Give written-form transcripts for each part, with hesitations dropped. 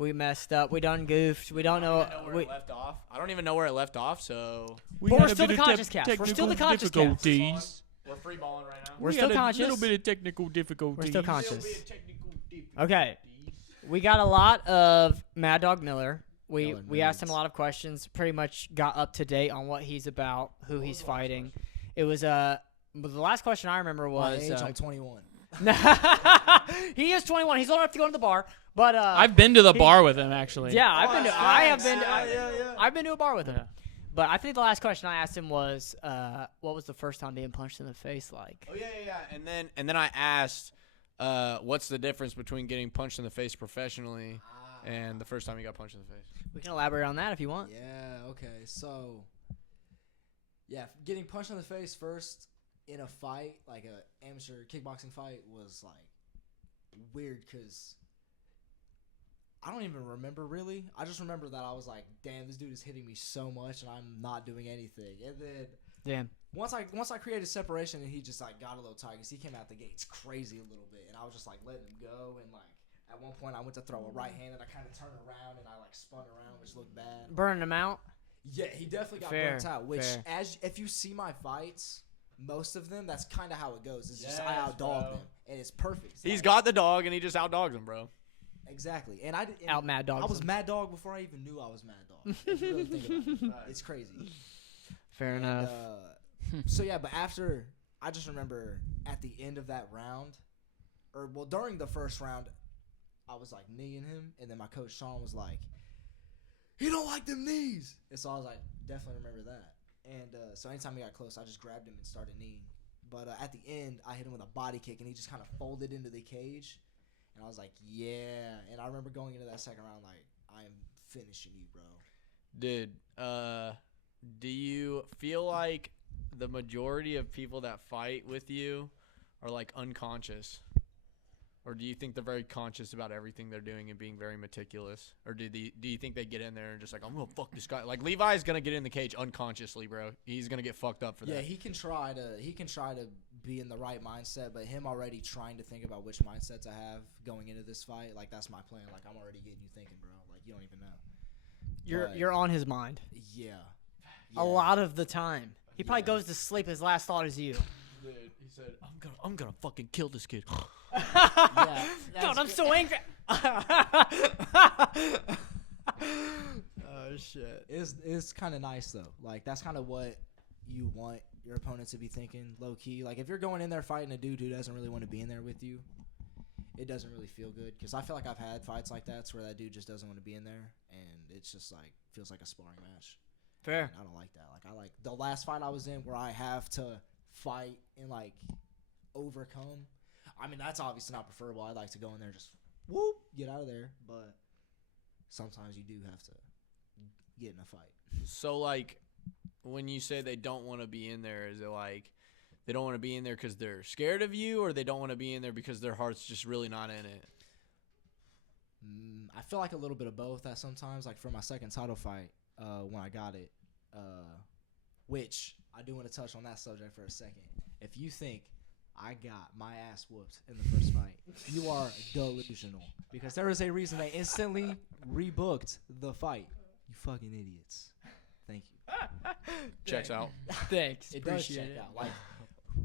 We messed up. We done goofed. We don't know. Where it left off. I don't even know where it left off. So But we're still the conscious cast. We're still the conscious cast. we're free balling right now. We're still conscious. A little bit of technical difficulties. We're still conscious. Okay. We got a lot of Mad Dog Miller. We asked him a lot of questions. Pretty much got up to date on what he's about, who he's fighting. It was the last question I remember was my age, I'm 21. He is 21. He's old enough to go to the bar. But I've been to the bar with him actually. Yeah, I've been to a bar with him. Yeah. But I think the last question I asked him was, what was the first time being punched in the face like? Oh yeah. And then I asked, what's the difference between getting punched in the face professionally and the first time you got punched in the face? We can elaborate on that if you want. Yeah, okay. So, yeah, getting punched in the face first in a fight, like a amateur kickboxing fight, was, like, weird because I don't even remember really. I just remember that I was like, damn, this dude is hitting me so much and I'm not doing anything. And then once I created separation and he just, like, got a little tight because he came out the gates crazy a little bit and I was just, like, letting him go and, like, at one point, I went to throw a right hand, and I kind of turned around, and I, like, spun around, which looked bad. Burning him out? Yeah, he definitely got burnt out, which, if you see my fights, most of them, that's kind of how it goes. It's just I outdog them, and it's perfect. He's got the dog, and he just outdogs him, bro. Exactly. And I out Mad Dog. I was Mad Dog before I even knew I was Mad Dog. If you really think about it. It's crazy. Fair enough. So, yeah, but after, I just remember at the end of that round, during the first round, I was, like, kneeing him, and then my coach, Sean, was like, he don't like them knees. And so I was like, definitely remember that. And so anytime he got close, I just grabbed him and started kneeing. But at the end, I hit him with a body kick, and he just kind of folded into the cage. And I was like, yeah. And I remember going into that second round like, I am finishing you, bro. Dude, do you feel like the majority of people that fight with you are, like, unconscious? Or do you think they're very conscious about everything they're doing and being very meticulous? Or do you think they get in there and just like, I'm going to fuck this guy? Like, Levi's going to get in the cage unconsciously, bro. He's going to get fucked up for that. Yeah, he can try to be in the right mindset, but him already trying to think about which mindset to have going into this fight, like, that's my plan. Like, I'm already getting you thinking, bro. Like, you don't even know. You're on his mind. Yeah. A lot of the time. He probably goes to sleep. His last thought is you. Dude, he said, I'm gonna fucking kill this kid. Yeah, God, I'm so angry. Oh shit. It's kind of nice though. Like, that's kind of what you want your opponent to be thinking, low key. Like, if you're going in there fighting a dude who doesn't really want to be in there with you, it doesn't really feel good. Because I feel like I've had fights like that where that dude just doesn't want to be in there, and it's just like feels like a sparring match. Fair. And I don't like that. Like, I like the last fight I was in where I have to fight and, like, overcome. I mean, that's obviously not preferable. I like to go in there and just whoop, get out of there. But sometimes you do have to get in a fight. So, like, when you say they don't want to be in there, is it like they don't want to be in there because they're scared of you, or they don't want to be in there because their heart's just really not in it? I feel like a little bit of both. That sometimes, like, for my second title fight, when I got it, which I do want to touch on that subject for a second. If you think I got my ass whooped in the first fight, you are delusional. Because there is a reason they instantly rebooked the fight. You fucking idiots. Thank you. Checks out. Thanks. It does check out. Like,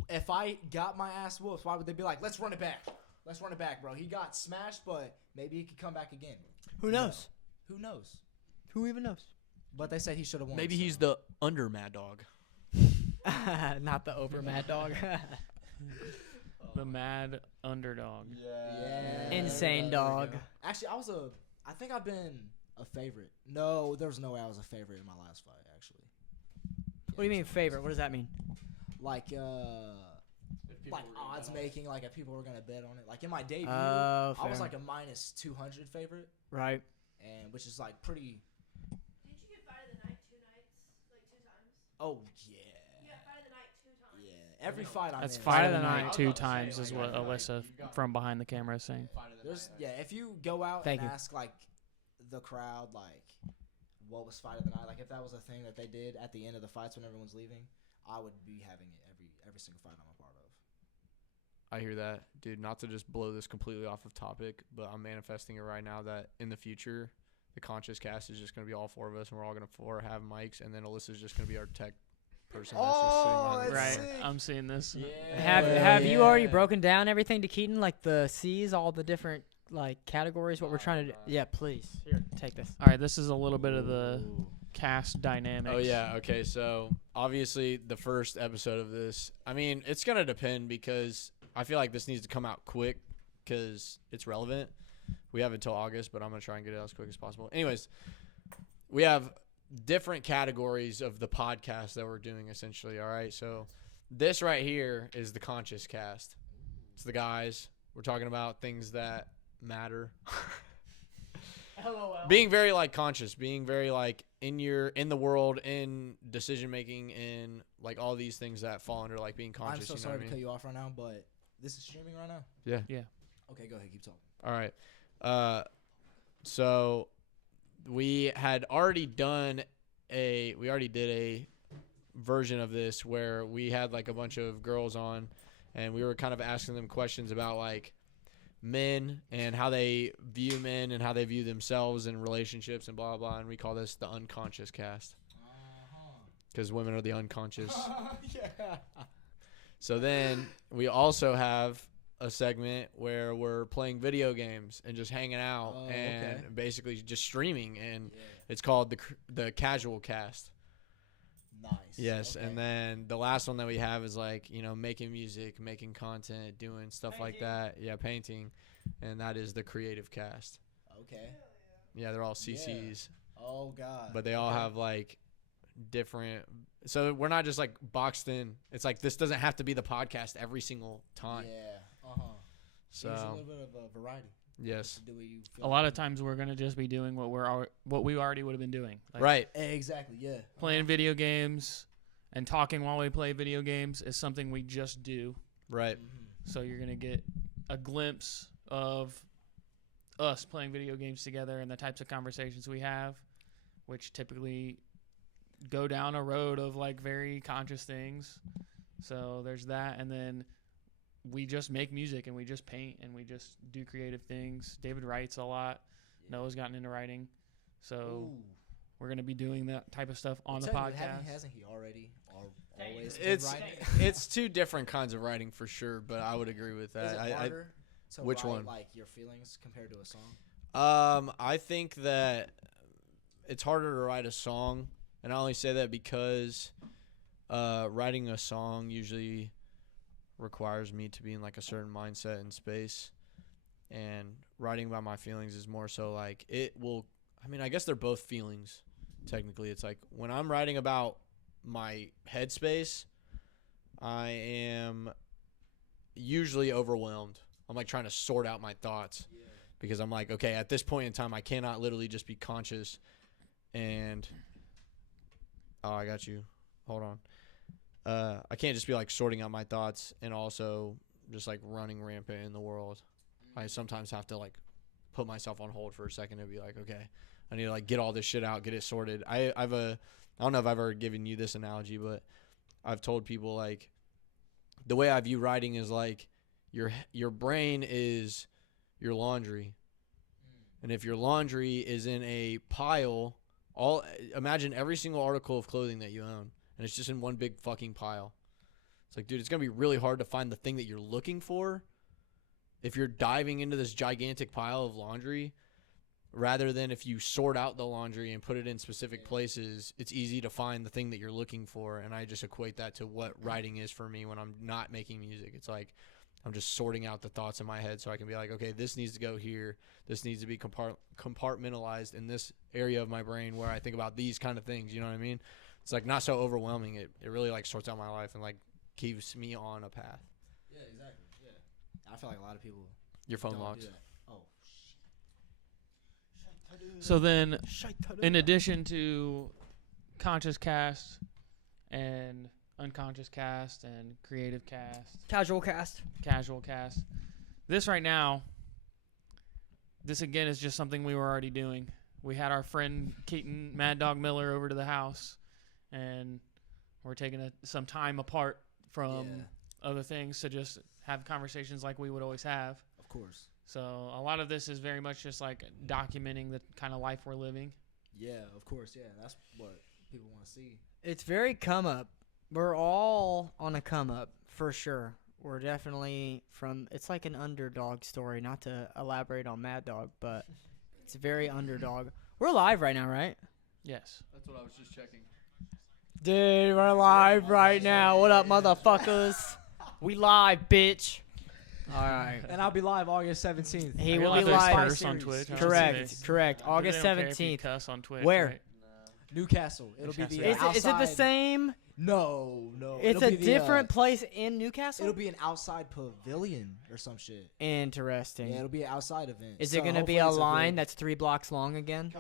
if I got my ass whooped, why would they be like, let's run it back? Let's run it back, bro. He got smashed, but maybe he could come back again. Who knows? Who knows? Who even knows? But they said he should have won. Maybe he's the under Mad Dog. Not the over Mad Dog. The mad underdog. Yeah. Insane dog. Actually, I think I've been a favorite. No, there's no way I was a favorite in my last fight, actually. What do you mean favorite? What does that mean? Like odds making, like if people were going to bet on it. Like in my debut, Oh, I was fair. like a minus 200 favorite. Right. And which is like pretty. Didn't you get fight of the night 2 nights? Like 2 times? Oh, yeah. You got fight of the night 2 times. Yeah. Every fight I'm That's in. fight of the night 2 times is what Alyssa from behind the camera is saying. If you go out Thank and you. ask like the crowd like what was fight of the night, like if that was a thing that they did at the end of the fights when everyone's leaving, I would be having it every single fight I'm a part of. I hear that, dude. Not to just blow this completely off of topic, but I'm manifesting it right now that in the future, the Conscious Cast is just gonna be all 4 of us, and we're all gonna have mics, and then Alyssa's just gonna be our tech person. That's just sitting behind the Right. camera. I'm seeing this. Yeah. Have you already broken down everything to Keaton, like the C's, all the different like categories? What we're trying to do? Yeah, please. Here, take this. All right, this is a little bit of the cast dynamics. Oh yeah, okay. So obviously the first episode of this, I mean, it's gonna depend because I feel like this needs to come out quick because it's relevant. We have until August, but I'm gonna try and get it out as quick as possible. Anyways, we have different categories of the podcast that we're doing essentially. All right, so this right here is the Conscious Cast. It's the guys. We're talking about things that matter. LOL. Being very like conscious, being very like in the world, in decision making, in like all these things that fall under like being conscious. I'm so you know sorry what I to mean? cut you off right now, but this is streaming right now. Yeah. Yeah. Okay, go ahead, keep talking. All right. So we had already did a version of this where we had like a bunch of girls on, and we were kind of asking them questions about like men and how they view men and how they view themselves in relationships and blah blah. And we call this the Unconscious Cast because women are the unconscious. Yeah. So then we also have a segment where we're playing video games and just hanging out and okay. basically just streaming, and Yeah. it's called the Casual Cast. Nice. Yes, Okay. and then the last one that we have is like, you know, making music, making content, doing stuff like that. Yeah, painting, and that is the Creative Cast. Okay. Yeah, they're all CCs, Oh God. but they all Okay. have like different. So we're not just like boxed in. It's like this doesn't have to be the podcast every single time. Yeah. So There's a little bit of a variety. yes, To do what you feel A lot like of times we're gonna just be doing what we already would have been doing. Like right. Exactly. Yeah. Playing video games and talking while we play video games is something we just do. Right. Mm-hmm. So you're gonna get a glimpse of us playing video games together and the types of conversations we have, which typically go down a road of like very conscious things. So there's that, and then we just make music and we just paint and we just do creative things. David writes a lot. Noah's gotten into writing, so we're gonna be doing that type of stuff on the podcast. Hasn't he already? Always been It's writing? it's two different kinds of writing for sure, but I would agree with Is that. it harder to which write, one? like your feelings compared to a song? I think that it's harder to write a song, and I only say that because writing a song usually requires me to be in like a certain mindset and space, and writing about my feelings is more so like it will. I mean, I guess they're both feelings. Technically, it's like when I'm writing about my headspace, I am usually overwhelmed. I'm like trying to sort out my thoughts because I'm like, okay, at this point in time, I cannot literally just be conscious and I got you. Hold on. I can't just be like sorting out my thoughts and also just like running rampant in the world. I sometimes have to like put myself on hold for a second and be like, okay, I need to like get all this shit out, get it sorted. I don't know if I've ever given you this analogy, but I've told people like the way I view writing is like your brain is your laundry. And if your laundry is in a pile, imagine every single article of clothing that you own, and it's just in one big fucking pile. It's like, dude, it's going to be really hard to find the thing that you're looking for if you're diving into this gigantic pile of laundry, rather than if you sort out the laundry and put it in specific places, it's easy to find the thing that you're looking for. And I just equate that to what writing is for me when I'm not making music. It's like I'm just sorting out the thoughts in my head so I can be like, okay, this needs to go here. This needs to be compartmentalized in this area of my brain where I think about these kind of things. You know what I mean? It's like not so overwhelming. It really like sorts out my life and like keeps me on a path. Yeah, exactly. Yeah. I feel like a lot of people Your phone don't locks. do that. Oh, So then, in addition to conscious cast and unconscious cast and creative cast, Casual Cast. casual cast, this right now, this again is just something we were already doing. We had our friend Keaton Maddawg Miller over to the house, and we're taking some time apart from other things to just have conversations like we would always have. Of course. So a lot of this is very much just like documenting the kind of life we're living. Yeah, of course. Yeah, that's what people want to see. It's very come up. We're all on a come up for sure. We're definitely it's like an underdog story, not to elaborate on Mad Dog, but it's very underdog. We're live right now, right? Yes. That's what I was just checking. Dude, we're live right now. What up, motherfuckers? We live, bitch. All right. And I'll be live August 17th. He Are will you be allowed to live. curse on Twitch? Correct. August They don't care if you 17th. cuss on Twitch, Where? right? Newcastle. It'll be the Newcastle. Is it the outside- same? No. It's It'll a be the, different place in Newcastle? It'll be an outside pavilion or some shit. Interesting. Yeah, it'll be an outside event. Is So it going to be hopefully a it's line good- that's 3 blocks long again?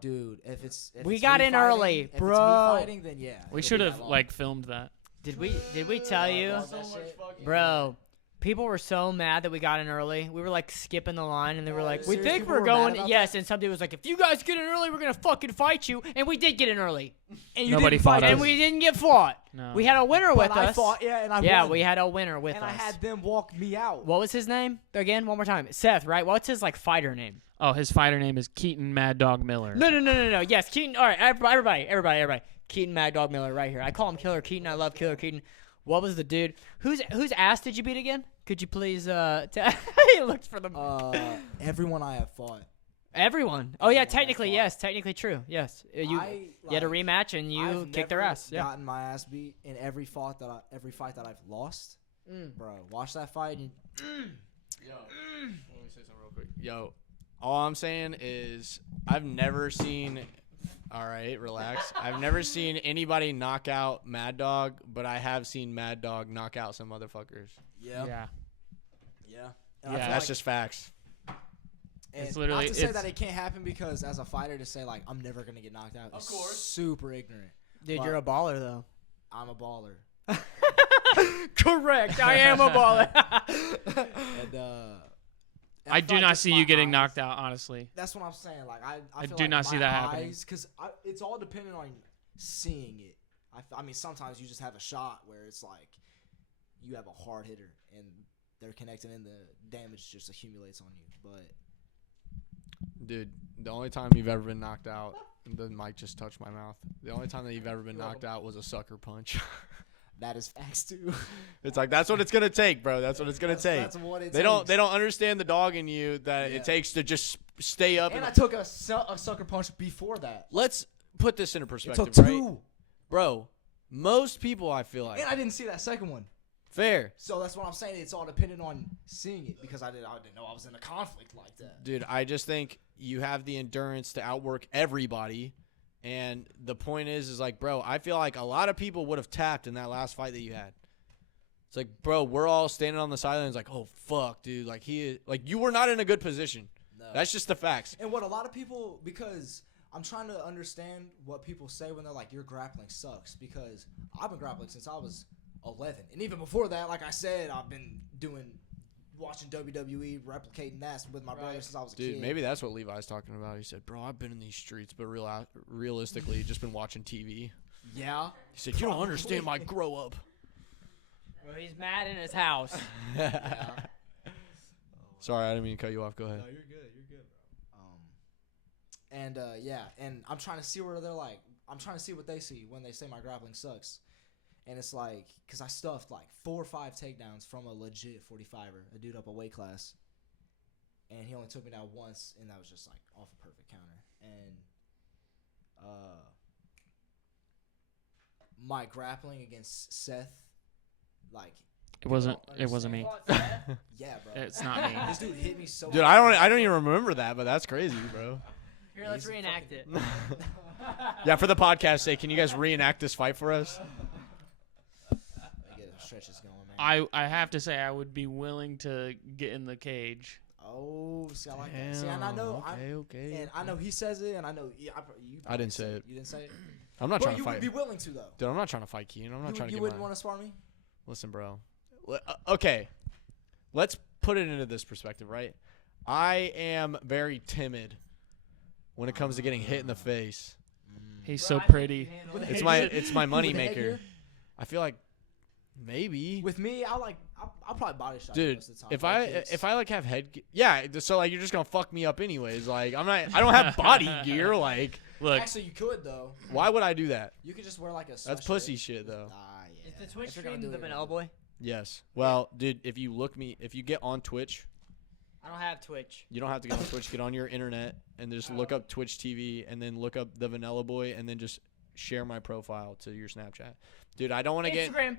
Dude, if it's We it's got me in fighting- early, if bro. It's me fighting, then yeah. We it'll should be have that long. like filmed that. Did we tell you? That shit. Bro, people were so mad that we got in early. We were like skipping the line, and they were like, "We Serious think people we're were mad going." about Yes, and somebody was like, "If you guys get in early, we're gonna fucking fight you." And we did get in early, And you Nobody didn't fought fight us. and we didn't get fought. No. We had a winner with But I us. fought, and I Yeah, won. we had a winner with and us. I had them walk me out. What was his name again? One more time. Seth, right? What's his like fighter name? Oh, his fighter name is Keaton Mad Dog Miller. No. Yes, Keaton. All right, everybody. Keaton Mad Dog Miller right here. I call him Killer Keaton. I love Killer Keaton. What was the dude? Whose ass did you beat again? Could you please he looked for the Everyone I have fought. everyone. Oh yeah, Everyone I technically fought. yes, technically true. Yes. You had a rematch and you I've kicked their never ass. Yeah. Gotten my ass beat in every fight that I've lost. Bro, watch that fight. And Yo, let me say something real quick. Yo, all I'm saying is I've never seen. All right, relax. I've never seen anybody knock out Mad Dog, but I have seen Mad Dog knock out some motherfuckers. yeah. Yeah. And I Yeah. feel That's like- just facts. and It's literally- not to say it's- that it can't happen because as a fighter to say like I'm never gonna get knocked out. Of is course. Super ignorant. Dude, But you're a baller though. I'm a baller. Correct. I am a baller. And I feel do like not just see my you getting eyes- knocked out, honestly. That's what I'm saying. Like I feel do like not see my that happening. Because it's all dependent on seeing it. I mean, sometimes you just have a shot where it's like you have a hard hitter and they're connected and the damage just accumulates on you. But Dude, the only time you've ever been knocked out, the mic just touched my mouth. The only time that you've ever been knocked out was a sucker punch. that is facts too. It's like that's what it's gonna take, bro. That's what it's gonna take. That's what it They don't takes. understand the dog in you that Yeah. it takes to just stay up. And I took a sucker punch before that. Let's put this in It perspective, took right? 2. Bro, most people I feel like And I didn't see that second one. fair. So that's what I'm saying. It's all dependent on seeing it because I didn't know I was in a conflict like that. Dude, I just think you have the endurance to outwork everybody. And the point is like, bro, I feel like a lot of people would have tapped in that last fight that you had. It's like, bro, we're all standing on the sidelines like, oh, fuck, dude. Like, you were not in a good position. No. That's just the facts. And what a lot of people, because I'm trying to understand what people say when they're like, your grappling sucks. Because I've been grappling since I was 11. And even before that, like I said, I've been watching WWE, replicating that with my brother since I was a Dude, kid. maybe that's what Levi's talking about. He said, bro, I've been in these streets, but realistically, just been watching TV. Yeah. He said, you don't understand my grow up. Well, he's mad in his house. Sorry, I didn't mean to cut you off. Go ahead. You're good, bro. And I'm trying to see where they're like, I'm trying to see what they see when they say my grappling sucks. And it's like, because I stuffed like 4 or 5 takedowns from a legit 45er, a dude up a weight class. And he only took me down once, and that was just like off a perfect counter. And my grappling against Seth, like, It wasn't understand. me. yeah, bro. It's not me. This dude hit me so Dude, hard. I don't even remember that, but that's crazy, bro. Here, let's reenact it. Yeah, for the podcast sake, can you guys reenact this fight for us? Get the stretches going, man. I have to say I would be willing to get in the cage. Oh, see, I like that. See, and I know, Okay. and I know he says it, and I know you. I didn't say it. You didn't say it. I'm not But trying to you fight. would be willing to, though. Dude, I'm not trying to fight Keenan. I'm not trying to You get wouldn't my... want to spar me. Listen, bro. Okay. Let's put it into this perspective, right? I am very timid when it comes to getting hit in the face. He's so pretty. It's my money With the maker. headgear? I feel like Maybe. With me, I'll probably body shot you Dude, most of the time. if like kicks. I like have yeah, so like you're just gonna fuck me up anyways. Like I don't have body gear. Like, Look, Actually, you could though. why would I do that? You could just wear like a. That's sweatshirt. pussy shit though. Yeah. Is the Twitch If you're gonna stream do the it, Vanilla boy? Yes. Well, dude, if you get on Twitch, I don't have Twitch. you don't have to get on Twitch. Get on your internet and just look up Twitch TV and then look up the Vanilla Boy and then just share my profile to your Snapchat. Dude, I don't want to get Instagram.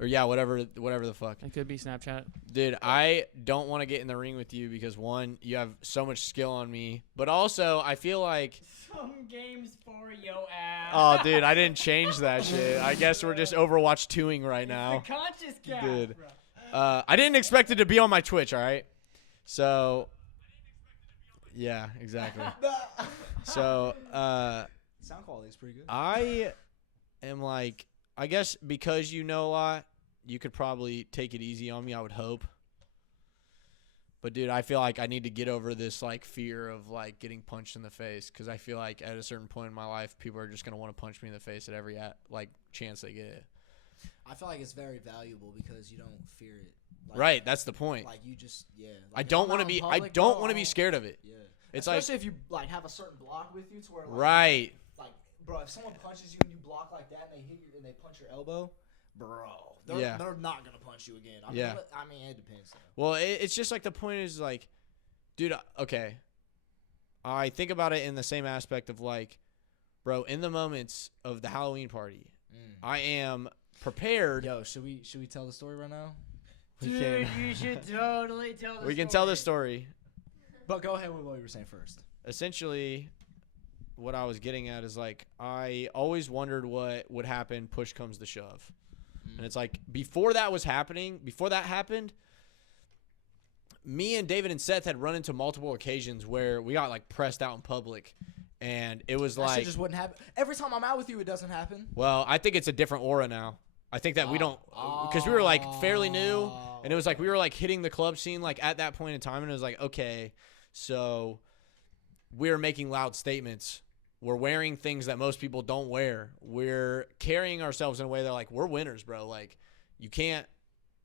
or yeah, whatever the fuck. it could be Snapchat. Dude, I don't want to get in the ring with you because one, you have so much skill on me, but also I feel like Some games for yo ass. oh, dude, I didn't change that shit. I guess we're just Overwatch 2ing right now. It's the conscious cast, Dude. bro. I didn't expect it to be on my Twitch, all right? So yeah, exactly. So, Sound quality is pretty good. I am like, I guess because you know a lot, you could probably take it easy on me, I would hope. But dude, I feel like I need to get over this like fear of like getting punched in the face because I feel like at a certain point in my life, people are just gonna want to punch me in the face at every like chance they get it. I feel like it's very valuable because you don't fear it. Like, Right, that's the point. Like you just Like I if don't I'm want to out in be. I public, don't bro, want to be scared of it. Yeah. It's Especially like if you like have a certain block with you to where like, right. like bro, if someone punches you and you block like that and they hit you and they punch your elbow, bro, they're not gonna punch you again. I mean, it depends. Though. Well, it's just like the point is like, dude, okay. I think about it in the same aspect of like, bro, in the moments of the Halloween party, I am prepared. Yo, should we tell the story right now? Dude, you should totally tell the We can tell this story. But go ahead with what you were saying first. Essentially, what I was getting at is like I always wondered what would happen. Push comes to shove, and it's like before that happened. Me and David and Seth had run into multiple occasions where we got like pressed out in public, and it was That like shit just wouldn't happen. Every time I'm out with you, it doesn't happen. Well, I think it's a different aura now. I think that we don't because we were like fairly new, and it was like we were like hitting the club scene like at that point in time, and it was like okay, so we're making loud statements. We're wearing things that most people don't wear. We're carrying ourselves in a way that like we're winners, bro. Like you can't,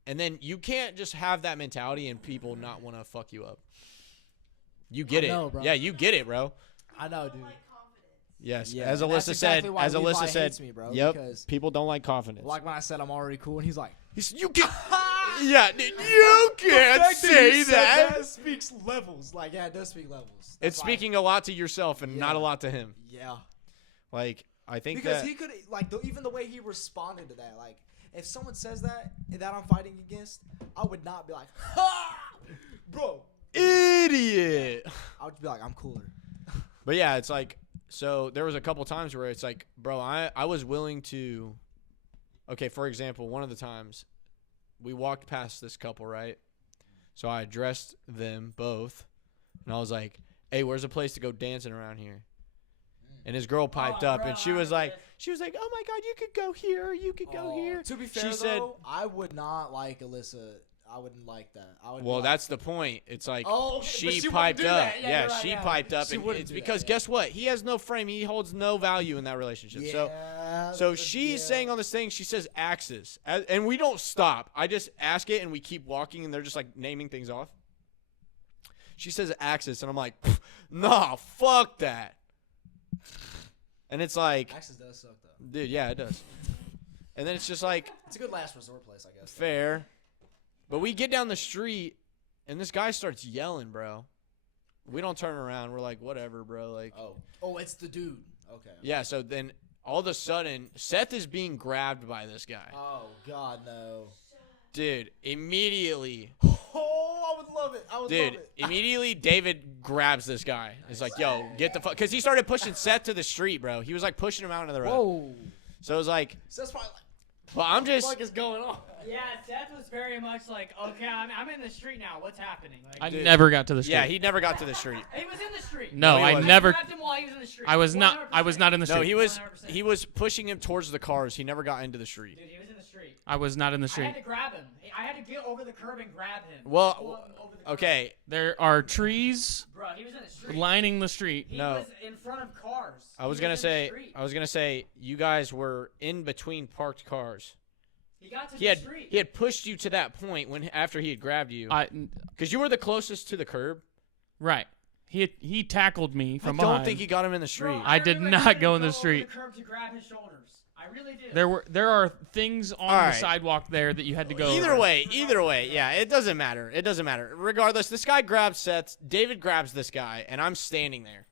and then you can't just have that mentality and people not want to fuck you up. You get it, know, bro. Yeah, you get it, bro. I know, dude. Yes, Yeah, as and that's Alyssa exactly said. why As Levi Alyssa said, hates me, bro, yep. because- People don't like confidence. Like when I said I'm already cool, and he's like, You can, yeah, dude, you can't say that. speaks levels. Like, yeah, it does speak levels. It's That's why- speaking a lot to yourself and not a Yeah. lot to him. Yeah. Like, I think Because that he could, like, even the way he responded to that, like, if someone says that I'm fighting against, I would not be like, ha! Bro. idiot. I would be like, I'm cooler. But yeah, it's like, so there was a couple times where it's like, bro, I was willing to, okay, for example, one of the times we walked past this couple, right? So I addressed them both, and I was like, hey, where's a place to go dancing around here? And his girl piped up, and she was like, oh my God, you could go here, you could go here. To be fair, She said, though, I would not like Alyssa. I wouldn't like that. I would. be well, like, that's the point. It's like Oh, okay, but she she wouldn't piped do up. that. Yeah, Yeah, you're right, she yeah. piped up, She and wouldn't it's do that, because yeah. guess what? He has no frame. He holds no value in that relationship. Yeah, So she's saying on this thing, she says axis, and we don't stop. I just ask it, and we keep walking, and they're just like naming things off. She says axis, and I'm like, nah, fuck that. And it's like, Axis does suck though. dude, yeah, it does. And then it's just like, It's a good last resort place, I guess. fair. But we get down the street, and this guy starts yelling, bro. We don't turn around. We're like, whatever, bro. Like, Oh, it's the dude. Okay. yeah. So then all of a sudden, Seth is being grabbed by this guy. Oh God, no. Dude, immediately, Oh, I would love it. I would dude, love it. immediately David grabs this guy. He's like, yo, get the fuck. Because he started pushing Seth to the street, bro. He was like pushing him out into the road. Whoa. So it was like, So that's probably like, well, I'm what the just, fuck is going on? Yeah, Seth was very much like, okay, I'm in the street now. What's happening? Like, I Dude. never got to the street. yeah, he never got to the street. he was in the street. No, he I wasn't. never. grabbed him while he was in the street. I was not in the street. No, he was 100%. he was pushing him towards the cars. He never got into the street. Dude, he was in the street. I was not in the I street. had to grab him. I had to get over the curb and grab him. Well, Pull him over the curb. okay, There are trees Bro, he was in the street. lining the street. He No. was in front of cars. I was He gonna in the say street. you guys were in between parked cars. He got to he had pushed you to that point after he had grabbed you. Because you were the closest to the curb. Right. He tackled me from I don't behind. think he got him in the street. I did not go in the street. Over the curb to grab his shoulders. I really did. There are things on the sidewalk there that you had to go. Either over. way, yeah, it doesn't matter. It doesn't matter. Regardless, this guy grabs Seth. David grabs this guy, and I'm standing there.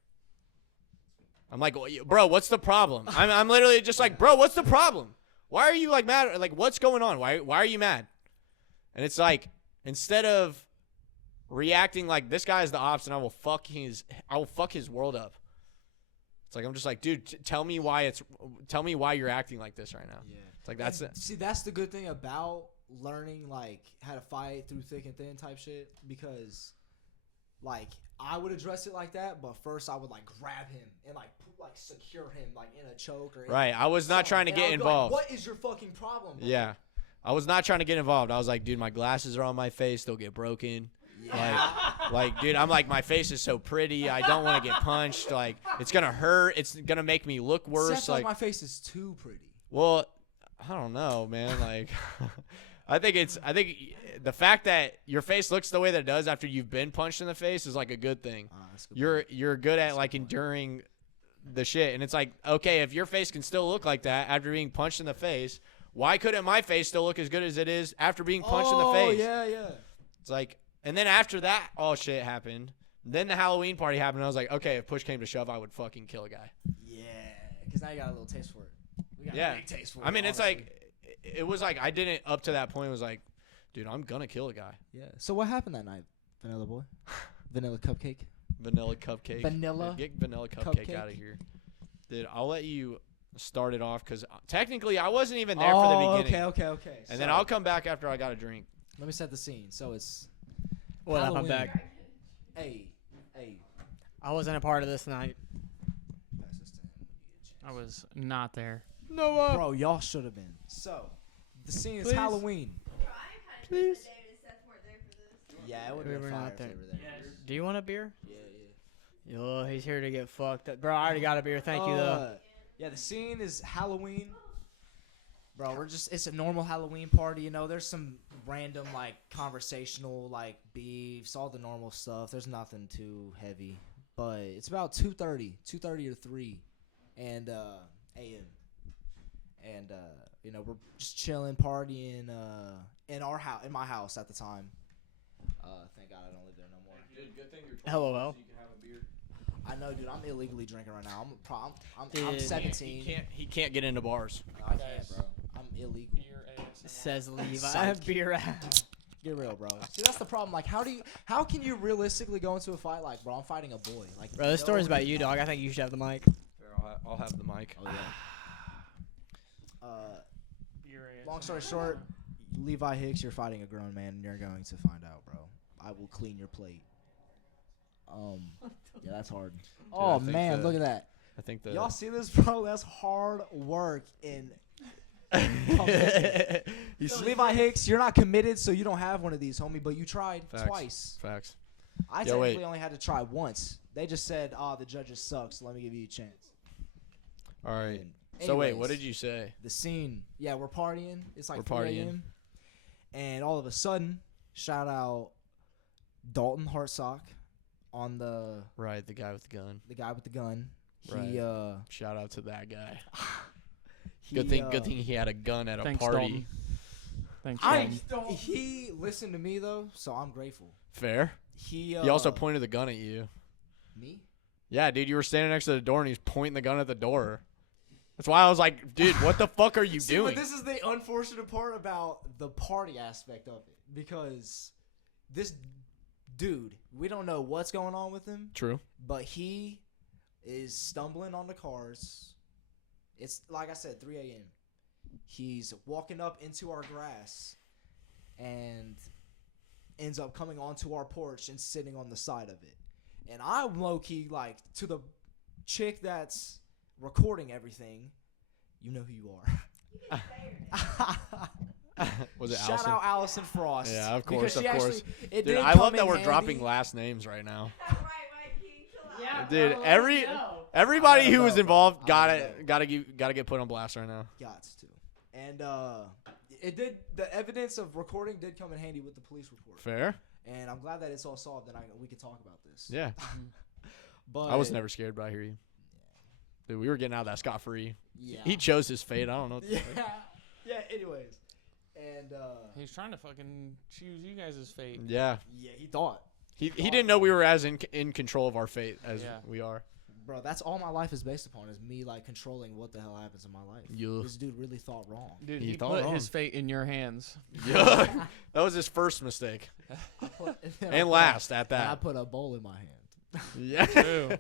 I'm like, bro, what's the problem? I'm literally just like, bro, what's the problem? Why are you like mad? Like, what's going on? Why are you mad? And it's like, instead of reacting like this guy is the ops and I will fuck his world up. It's like, I'm just like, dude, tell me why you're acting like this right now. Yeah. It's like, that's it. See, that's the good thing about learning like how to fight through thick and thin type shit, because like I would address it like that, but first I would like grab him and like secure him like in a choke or right. I was not trying to get involved. Like, what is your fucking problem, bro? Yeah. I was not trying to get involved. I was like, dude, my glasses are on my face. They'll get broken. Yeah. Like, dude, I'm like, my face is so pretty. I don't want to get punched. Like, it's going to hurt. It's going to make me look worse. Seth, like, my face is too pretty. Well, I don't know, man. Like, I think the fact that your face looks the way that it does after you've been punched in the face is like a good thing. You're good at like enduring the shit. And it's like, okay, if your face can still look like that after being punched in the face, why couldn't my face still look as good as it is after being punched in the face? Oh, yeah. It's like, and then after that, all shit happened. Then the Halloween party happened. And I was like, okay, if push came to shove, I would fucking kill a guy. Yeah, because now you got a little taste for it. We got Yeah. a big taste for it. I mean, it's honestly. like, it was like, I didn't, up to that point, it was like, dude, I'm going to kill a guy. Yeah. So what happened that night, Vanilla boy? Vanilla cupcake? Vanilla cupcake. Vanilla Get vanilla cupcake out of here. Dude, I'll let you start it off because technically I wasn't even there for the beginning. Okay. And then I'll come back after I got a drink. Let me set the scene. So it's What up? I'm Halloween. back. Hey. I wasn't a part of this night. Pass this to him. I was not there. No. Bro, y'all should have been. So the scene is Please. Halloween. Bro, I'm kind of pissed that David and Seth weren't there for this. Yeah, it would We have were been not fire if there. they were there. Do you want a beer? Yeah. Oh, he's here to get fucked up. Bro, I already got a beer. Thank you, though. Yeah, the scene is Halloween. Bro, it's a normal Halloween party, you know. There's some random, like, conversational, like, beefs, all the normal stuff. There's nothing too heavy. But it's about 2:30 or 3 and a.m. And, you know, we're just chilling, partying in my house at the time. Thank God I don't live there no more. Dude, good thing you're 21 LOL. so you can have a beer. I know, dude. I'm illegally drinking right now. I'm Dude. 17. He can't get into bars. No, I can't, bro. I'm illegal. Says Levi. Psych. Beer out. Get real, bro. See, that's the problem. Like, how can you realistically go into a fight like, bro, I'm fighting a boy? Like, Bro, this story's about you, dog. I think you should have the mic. I'll have the mic. Oh yeah. Long story short, Levi Hicks, you're fighting a grown man, and you're going to find out, bro. I will clean your plate. Yeah, that's hard. Oh think man, look at that. I think the Y'all see this, bro? That's hard work in. Levi Hicks, you're not committed, so you don't have one of these, homie. But you tried twice. Facts. I technically only had to try once. They just said, "Oh, the judges suck, so let me give you a chance." All right. And So wait, anyways, what did you say? The scene. Yeah, we're partying. It's like We're 3 partying. a.m. And all of a sudden, shout out Dalton Hartsock on the Right, the guy with the gun. guy with the gun. Right. He Shout out to that guy. he, Good thing he had a gun at a Thanks, party. Dalton. Thanks, I Dalton. he listened to me though, so I'm grateful. Fair. He He also pointed the gun at you. me. Yeah, dude, you were standing next to the door and he's pointing the gun at the door. That's why I was like, dude, what the fuck are you See, doing? but this is the unfortunate part about the party aspect of it, because this dude, we don't know what's going on with him, True. but he is stumbling on the cars. It's like I said, 3 a.m. He's walking up into our grass and ends up coming onto our porch and sitting on the side of it. And I'm low-key, like, to the chick that's recording everything, you know who you are. Was it Shout Allison? out Allison Frost. Yeah, of Because course, she of course. actually- it Dude, did I come love that in we're handy. dropping last names right now. Right, Mikey, chill out. Yeah, Dude, bro, every- let's go. Everybody I don't who was know, involved bro. I gotta get put on blast right now. Gots to. And it did. The evidence of recording did come in handy with the police report. Fair. And I'm glad that it's all solved and we can talk about this. Yeah. But I was never scared, but I hear you. Dude, we were getting out of that scot-free. Yeah. He chose his fate. I don't know. What Yeah. Yeah. Anyways, and He's trying to fucking choose you guys' fate. Yeah. yeah, he thought, He didn't know we were as in control of our fate as Yeah. we are. bro, that's all my life is based upon is me like controlling what the hell happens in my life. Yeah. This dude really thought wrong. Dude, He he thought put wrong. his fate in your hands. Yeah. That was his first mistake. And last at And I that. put a bowl in my hand. Yeah. True.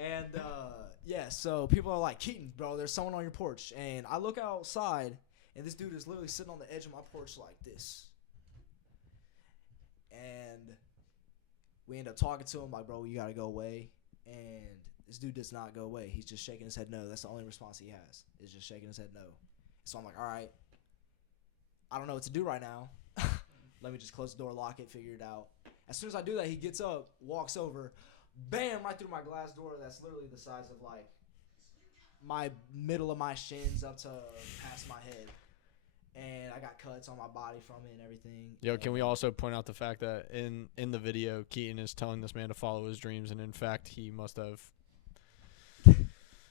And yeah, so people are like, Keaton, bro, there's someone on your porch. And I look outside, and this dude is literally sitting on the edge of my porch like this. And we end up talking to him like, bro, you gotta go away. And this dude does not go away. He's just shaking his head no. That's the only response he has, is just shaking his head no. So I'm like, all right, I don't know what to do right now. Let me just close the door, lock it, figure it out. As soon as I do that, he gets up, walks over, bam, right through my glass door that's literally the size of like my middle of my shins up to past my head. And I got cuts on my body from it and everything. Yo, can And- we also point out the fact that in the video, Keaton is telling this man to follow his dreams, and in fact, he must have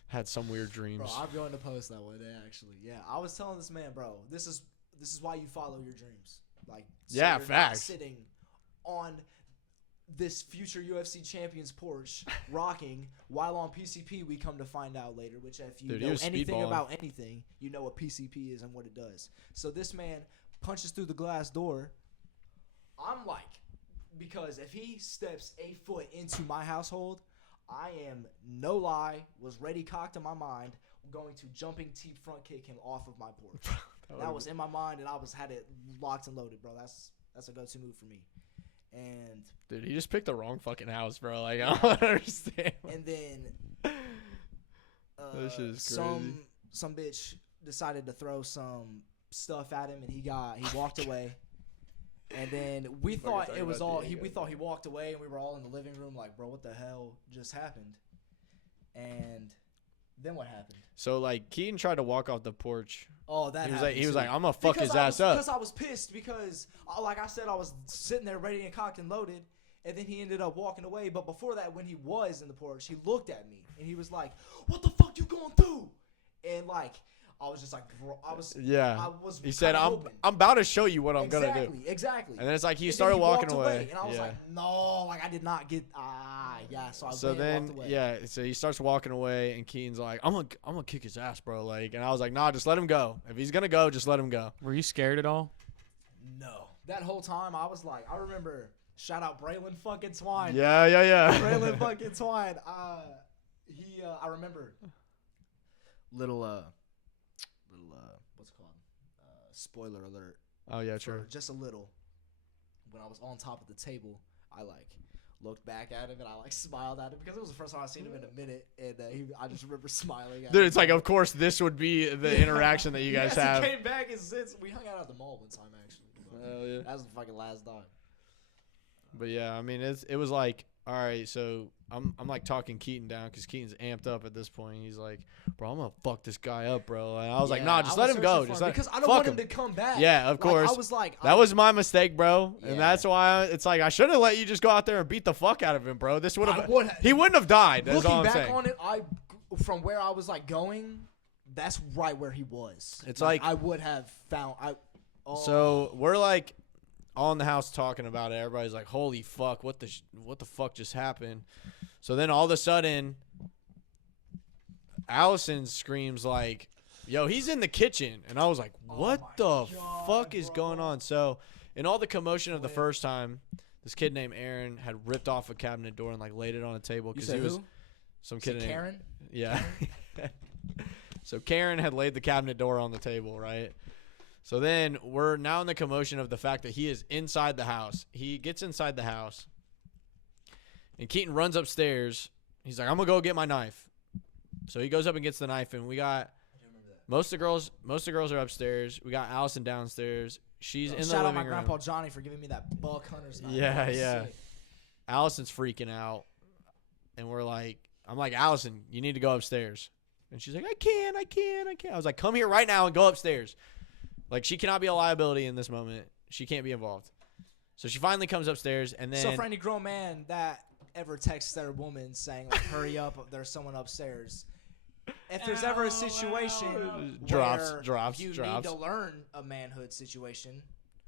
had some weird dreams. Bro, I'm going to post that one day actually. Yeah, I was telling this man, bro, this is why you follow your dreams. Like, so Yeah, you're not facts. sitting on this future UFC champion's porch rocking while on PCP. We come to find out later, which if you Dude, he know was anything speedballing. about anything, you know what PCP is and what it does. So this man punches through the glass door. I'm like, because if he steps a foot into my household, I am, no lie, was ready, cocked in my mind, going to jumping T front kick him off of my porch. That was in my mind, and I had it locked and loaded, bro. That's a go-to move for me. And Dude, he just picked the wrong fucking house, bro. Like, I don't understand. and then This shit is some bitch decided to throw some stuff at him, and he walked away. And then we thought talking it was about all Diego, we thought he walked away, and we were all in the living room like, bro, what the hell just happened? And then what happened? So, like, Keaton tried to walk off the porch. Oh, that He was happened like, too. I'm gonna fuck Because his I ass was, up. Because I was pissed because, like I said, I was sitting there ready and cocked and loaded, and then he ended up walking away. But before that, when he was in the porch, he looked at me, and he was like, what the fuck you going through? And, like, I was just like, bro, I was He said, kinda I'm hoping. about to show you what I'm gonna do. Exactly. And then it's like he And then started walking walked away. And I was Yeah. like, no, like I did not get, so I So went and then, walked away. yeah, so he starts walking away, and Keaton's like, I'm gonna kick his ass, bro. Like, and I was like, nah, just let him go. If he's gonna go, just let him go. Were you scared at all? No. That whole time, I was like, I remember, shout out Braylon fucking Twine. Yeah. Braylon fucking Twine. I remember little what's it called? Spoiler alert. Oh yeah, For sure. just a little. When I was on top of the table, I like looked back at him and I like smiled at him because it was the first time I seen him in a minute, and I just remember smiling at him. Dude, it's like, of course, this would be the interaction that you guys Yes, have. He came back and since we hung out at the mall one time actually. Hell yeah. That was the fucking last time. But yeah, I mean, it was like, all right, so I'm like talking Keaton down because Keaton's amped up at this point. He's like, bro, I'm gonna fuck this guy up, bro. And I was like, nah, just let him go. Just let because I don't fuck want him him. to come back. Yeah, of Like, course. I was like, That was my mistake, bro. And Yeah. that's why it's like I should have let you just go out there and beat the fuck out of him, bro. This would have he wouldn't have died. That's looking all I'm back saying. on it, from where I was like going, that's right where he was. It's like- I would have found So we're like all in the house talking about it. Everybody's like, "Holy fuck! What the fuck just happened?" So then all of a sudden, Allison screams like, "Yo, he's in the kitchen!" And I was like, "What my the God, fuck is bro. going on?" So in all the commotion of the first time, this kid named Aaron had ripped off a cabinet door and like laid it on a table You because said he was who? some Is kid it named Karen? Yeah. So Karen had laid the cabinet door on the table, right? So then we're now in the commotion of the fact that he is inside the house. He gets inside the house, and Keaton runs upstairs. He's like, I'm going to go get my knife. So he goes up and gets the knife, and we got most of the girls are upstairs. We got Allison downstairs. She's in the Shout out my living room. grandpa Johnny for giving me that buck hunter's knife. Yeah, That was yeah. sick. Allison's freaking out, and I'm like, Allison, you need to go upstairs. And she's like, I can't. I was like, come here right now and go upstairs. Like, she cannot be a liability in this moment. She can't be involved. So she finally comes upstairs, and then So for any grown man that ever texts their woman saying, like, hurry up, there's someone upstairs. If there's ever a situation where you need to learn a manhood situation,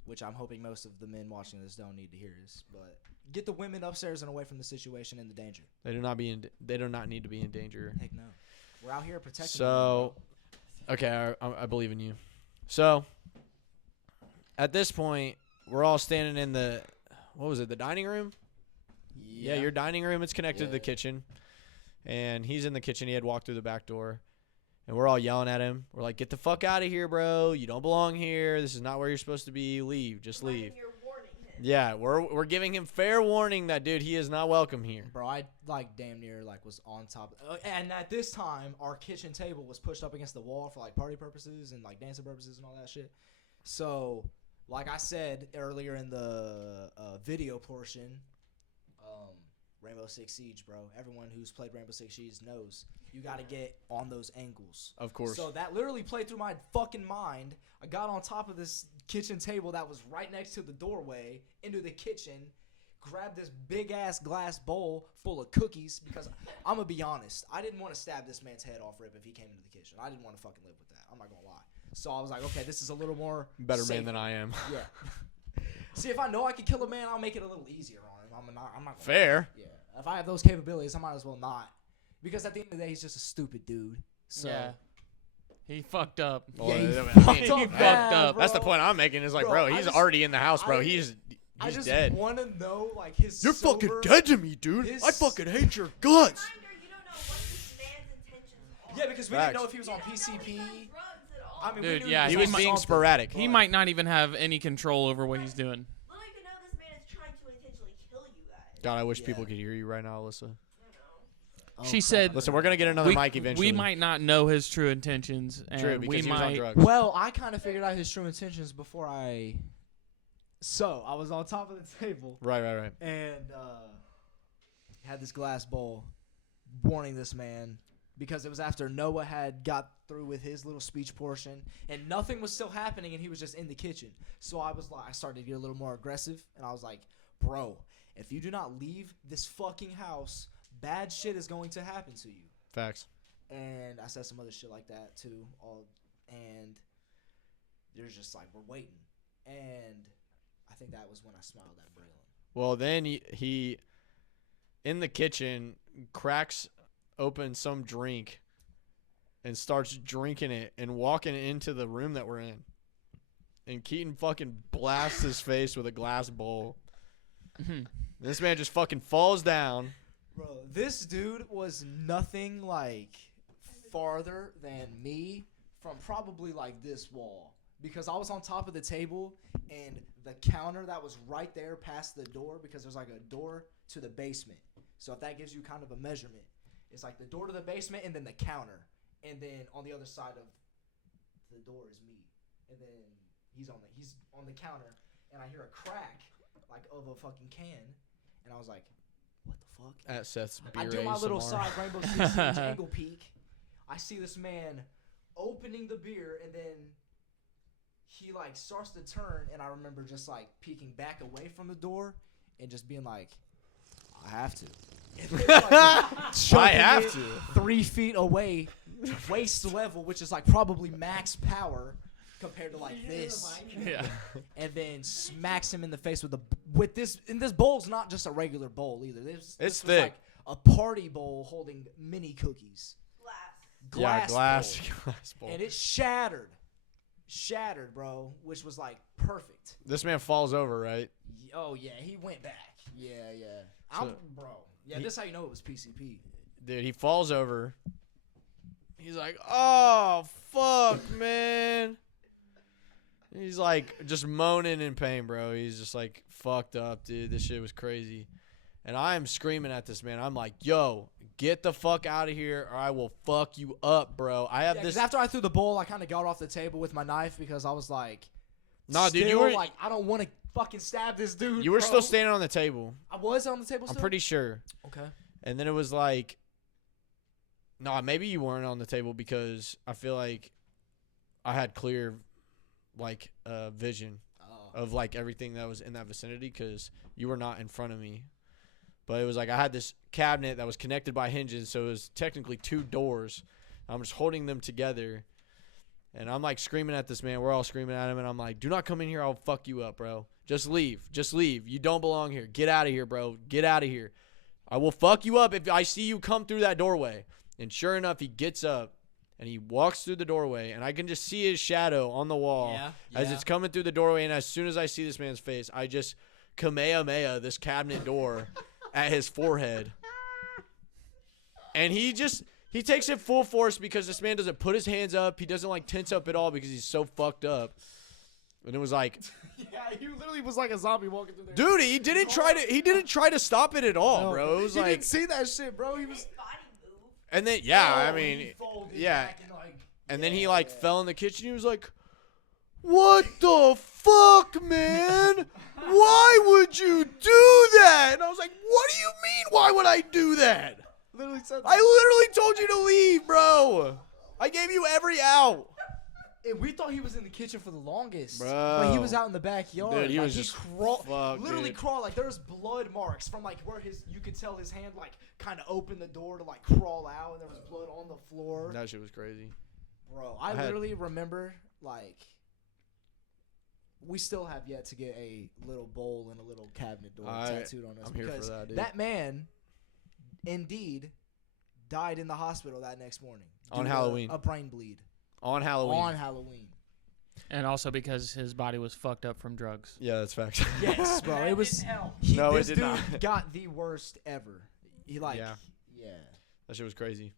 which I'm hoping most of the men watching this don't need to hear this, but get the women upstairs and away from the situation and the danger. They do not need to be in danger. Heck no. We're out here protecting So, okay, I believe in you. So, at this point, we're all standing in the, what was it, the dining room? Yeah, your dining room. It's connected to the kitchen. And he's in the kitchen. He had walked through the back door. And we're all yelling at him. We're like, get the fuck out of here, bro. You don't belong here. This is not where you're supposed to be. Leave. Just leave. You're warning him. Yeah, we're giving him fair warning that, dude, he is not welcome here. Bro, I, like, damn near, like, was on top. And at this time, our kitchen table was pushed up against the wall for, like, party purposes and, like, dancing purposes and all that shit. So, like I said earlier in the video portion, Rainbow Six Siege, bro. Everyone who's played Rainbow Six Siege knows you got to get on those angles. Of course. So that literally played through my fucking mind. I got on top of this kitchen table that was right next to the doorway into the kitchen, grabbed this big-ass glass bowl full of cookies because I'm going to be honest. I didn't want to stab this man's head off, Rip, if he came into the kitchen. I didn't want to fucking live with that. I'm not going to lie. So I was like, okay, this is a little more Better safer. man than I am. Yeah. See, if I know I can kill a man, I'll make it a little easier on him. I'm not Fair. Yeah. If I have those capabilities, I might as well not. Because at the end of the day, he's just a stupid dude. So. Yeah. He fucked up. Yeah, he fucked up. bad, That's the bro. point I'm making. Is like, Bro, bro, I he's just- already in the house, bro. I- He's I just dead. want to know, like, his You're sober, fucking dead to me, dude. his- I fucking hate your guts. Reminder, you don't know what this man's intentions are. Yeah, because we Facts. didn't know if he was You on don't know if he's PCP. on drugs at all. I mean, Dude, we knew yeah, He he was might- being something, sporadic. He but- might not even have any control over what he's doing. We don't even know this man is trying to intentionally kill you guys. God, I wish Yeah. people could hear you right now, Alyssa. I don't know. Oh, She crap. said- Listen, we're gonna get another we, mic eventually. we might not know his true intentions, and True, because we he was on might. drugs. Well, I kind of figured out his true intentions before I. So I was on top of the table Right. and had this glass bowl, warning this man because it was after Noah had got through with his little speech portion and nothing was still happening and he was just in the kitchen. So I was like, I started to get a little more aggressive and I was like, bro, if you do not leave this fucking house, bad shit is going to happen to you. Facts. And I said some other shit like that too. And there's just like, we're waiting. And I think that was when I smiled at Braylon. Well, then he in the kitchen cracks open some drink and starts drinking it and walking into the room that we're in. And Keaton fucking blasts his face with a glass bowl. This man just fucking falls down. Bro, this dude was nothing like farther than me from probably like this wall. Because I was on top of the table and the counter that was right there past the door, because there's like a door to the basement. So if that gives you kind of a measurement, it's like the door to the basement and then the counter. And then on the other side of the door is me. And then he's on the counter and I hear a crack like of a fucking can. And I was like, what the fuck? At Seth's beer I do my little ASMR. side Rainbow Six Siege angle peek. I see this man opening the beer, and then he like starts to turn, and I remember just like peeking back away from the door and just being like, I have to. And then, like, I chucking have it to. 3 feet away, waist level, which is like probably max power compared to like this. Yeah. And then smacks him in the face with this. And this bowl's not just a regular bowl either. This was thick. like a party bowl holding mini cookies. Glass. Glass Glass bowl. And it shattered, bro, which was like perfect. This man falls over, right? Oh yeah, he went back. Yeah. So- Bro. Yeah, this is how you know it was PCP. Dude, he falls over. He's like, oh, fuck, man. He's like just moaning in pain, bro. He's just like fucked up, dude. This shit was crazy. And I am screaming at this man. I'm like, yo, get the fuck out of here or I will fuck you up, bro. I have Yeah, this. 'cause after I threw the bowl, I kind of got off the table with my knife because I was like, Nah, dude, you still, were like, I don't want to fucking stab this dude. you were bro. still standing on the table. I was on the table I'm still? pretty sure. Okay. And then it was like, nah, maybe you weren't on the table because I feel like I had clear like vision Oh. of like everything that was in that vicinity because you were not in front of me. But it was like I had this cabinet that was connected by hinges, so it was technically 2 doors. I'm just holding them together, and I'm like screaming at this man. We're all screaming at him, and I'm like, "Do not come in here. I'll fuck you up, bro. Just leave. Just leave. You don't belong here. Get out of here, bro. Get out of here. I will fuck you up if I see you come through that doorway." And sure enough, he gets up, and he walks through the doorway, and I can just see his shadow on the wall as it's coming through the doorway. And as soon as I see this man's face, I just Kamehameha this cabinet door at his forehead. And he takes it full force because this man doesn't put his hands up. He doesn't like tense up at all because he's so fucked up. And it was like, Yeah, he literally was like a zombie walking through there. dude, he didn't try to stop it at all, No, bro. It was he like, didn't see that shit, bro. He was. Body move. and then I Oh, mean, he folded yeah. back and, like, And then he yeah, like yeah. fell in the kitchen. He was like, "What the fuck, man? Why would you do that?" And I was like, "What do you mean? Why would I do that? Literally said that. I literally told you to leave, bro. I gave you every out." And we thought he was in the kitchen for the longest. Bro. But he was out in the backyard. Dude, he like, was just fuck, literally dude. crawled. Like there's blood marks from like where you could tell his hand like kind of opened the door to like crawl out, and there was blood on the floor. That shit was crazy. Bro, I had- literally remember like we still have yet to get a little bowl and a little cabinet door tattooed on us I'm here for because that, dude. that man indeed died in the hospital that next morning On due to Halloween. a brain bleed On Halloween. on Halloween. And also because his body was fucked up from drugs. Yeah, that's facts. Yes, bro. It was. Hell. No, it This did dude not. got the worst ever. He like. Yeah. Yeah. That shit was crazy.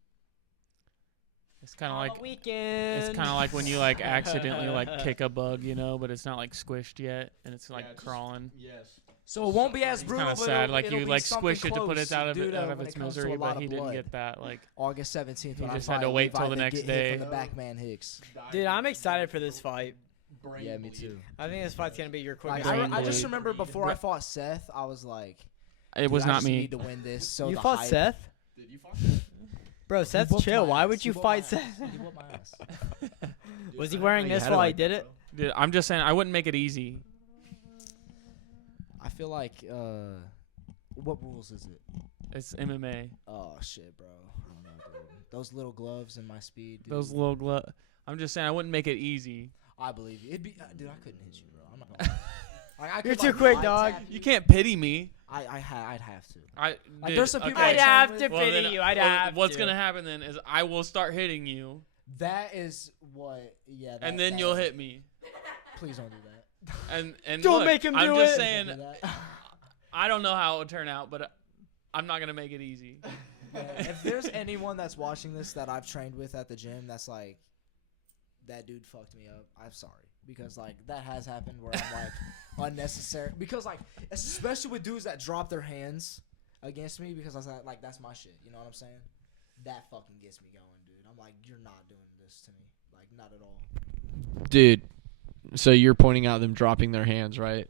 It's kind of like weekend. it's kind of like when you like accidentally like kick a bug, you know, but it's not like squished yet, and it's like crawling. Yes. So it won't be as It's brutal. kind of but sad. it'll- Like it'll you be like something squish it to put close it out of due to when its it comes to misery, a lot but of he didn't blood. get that. Like August 17th. He when I just had fight to wait Levi till the to next get hit day. from the back man Hicks. Dude, I'm excited for this fight. Yeah, me too. I think this fight's gonna be your Like, quickest. I just bleed. remember before I fought Seth, I was like, it was "Dude, I not just me. Need to win this. So You the fought hype- Seth? Did you fuck? Bro, Seth's whooped chill. my Why ass. would He you whooped fight my Seth? ass. He whooped my ass. Was he wearing this while he did it? Dude, I'm just saying I wouldn't make it easy. I feel like, what rules is it? It's MMA. Oh shit, bro. I don't know, dude. Those little gloves and my speed. Dude. Those little I'm just saying I wouldn't make it easy. I believe you. It'd be, dude. I couldn't hit you, bro. I'm not gonna. Like, I You're could, too like, quick, light dog. tap You can't pity me. I'd have to. Like there's some people I'd that have train to with- Well, pity then, you. I'd well, have what's to. gonna happen then is I will start hitting you, That is what. Yeah. and then you'll hit me. Please don't do that. And Don't look, make him I'm do just it. saying Don't do that. I don't know how it would turn out, but I'm not gonna make it easy. Yeah, if there's anyone that's watching this that I've trained with at the gym, that's like, that dude fucked me up. I'm sorry because like that has happened where I'm like unnecessary because like especially with dudes that drop their hands against me because I was like that's my shit. You know what I'm saying? That fucking gets me going, dude. I'm like, you're not doing this to me, like not at all. Dude, so you're pointing out them dropping their hands, right?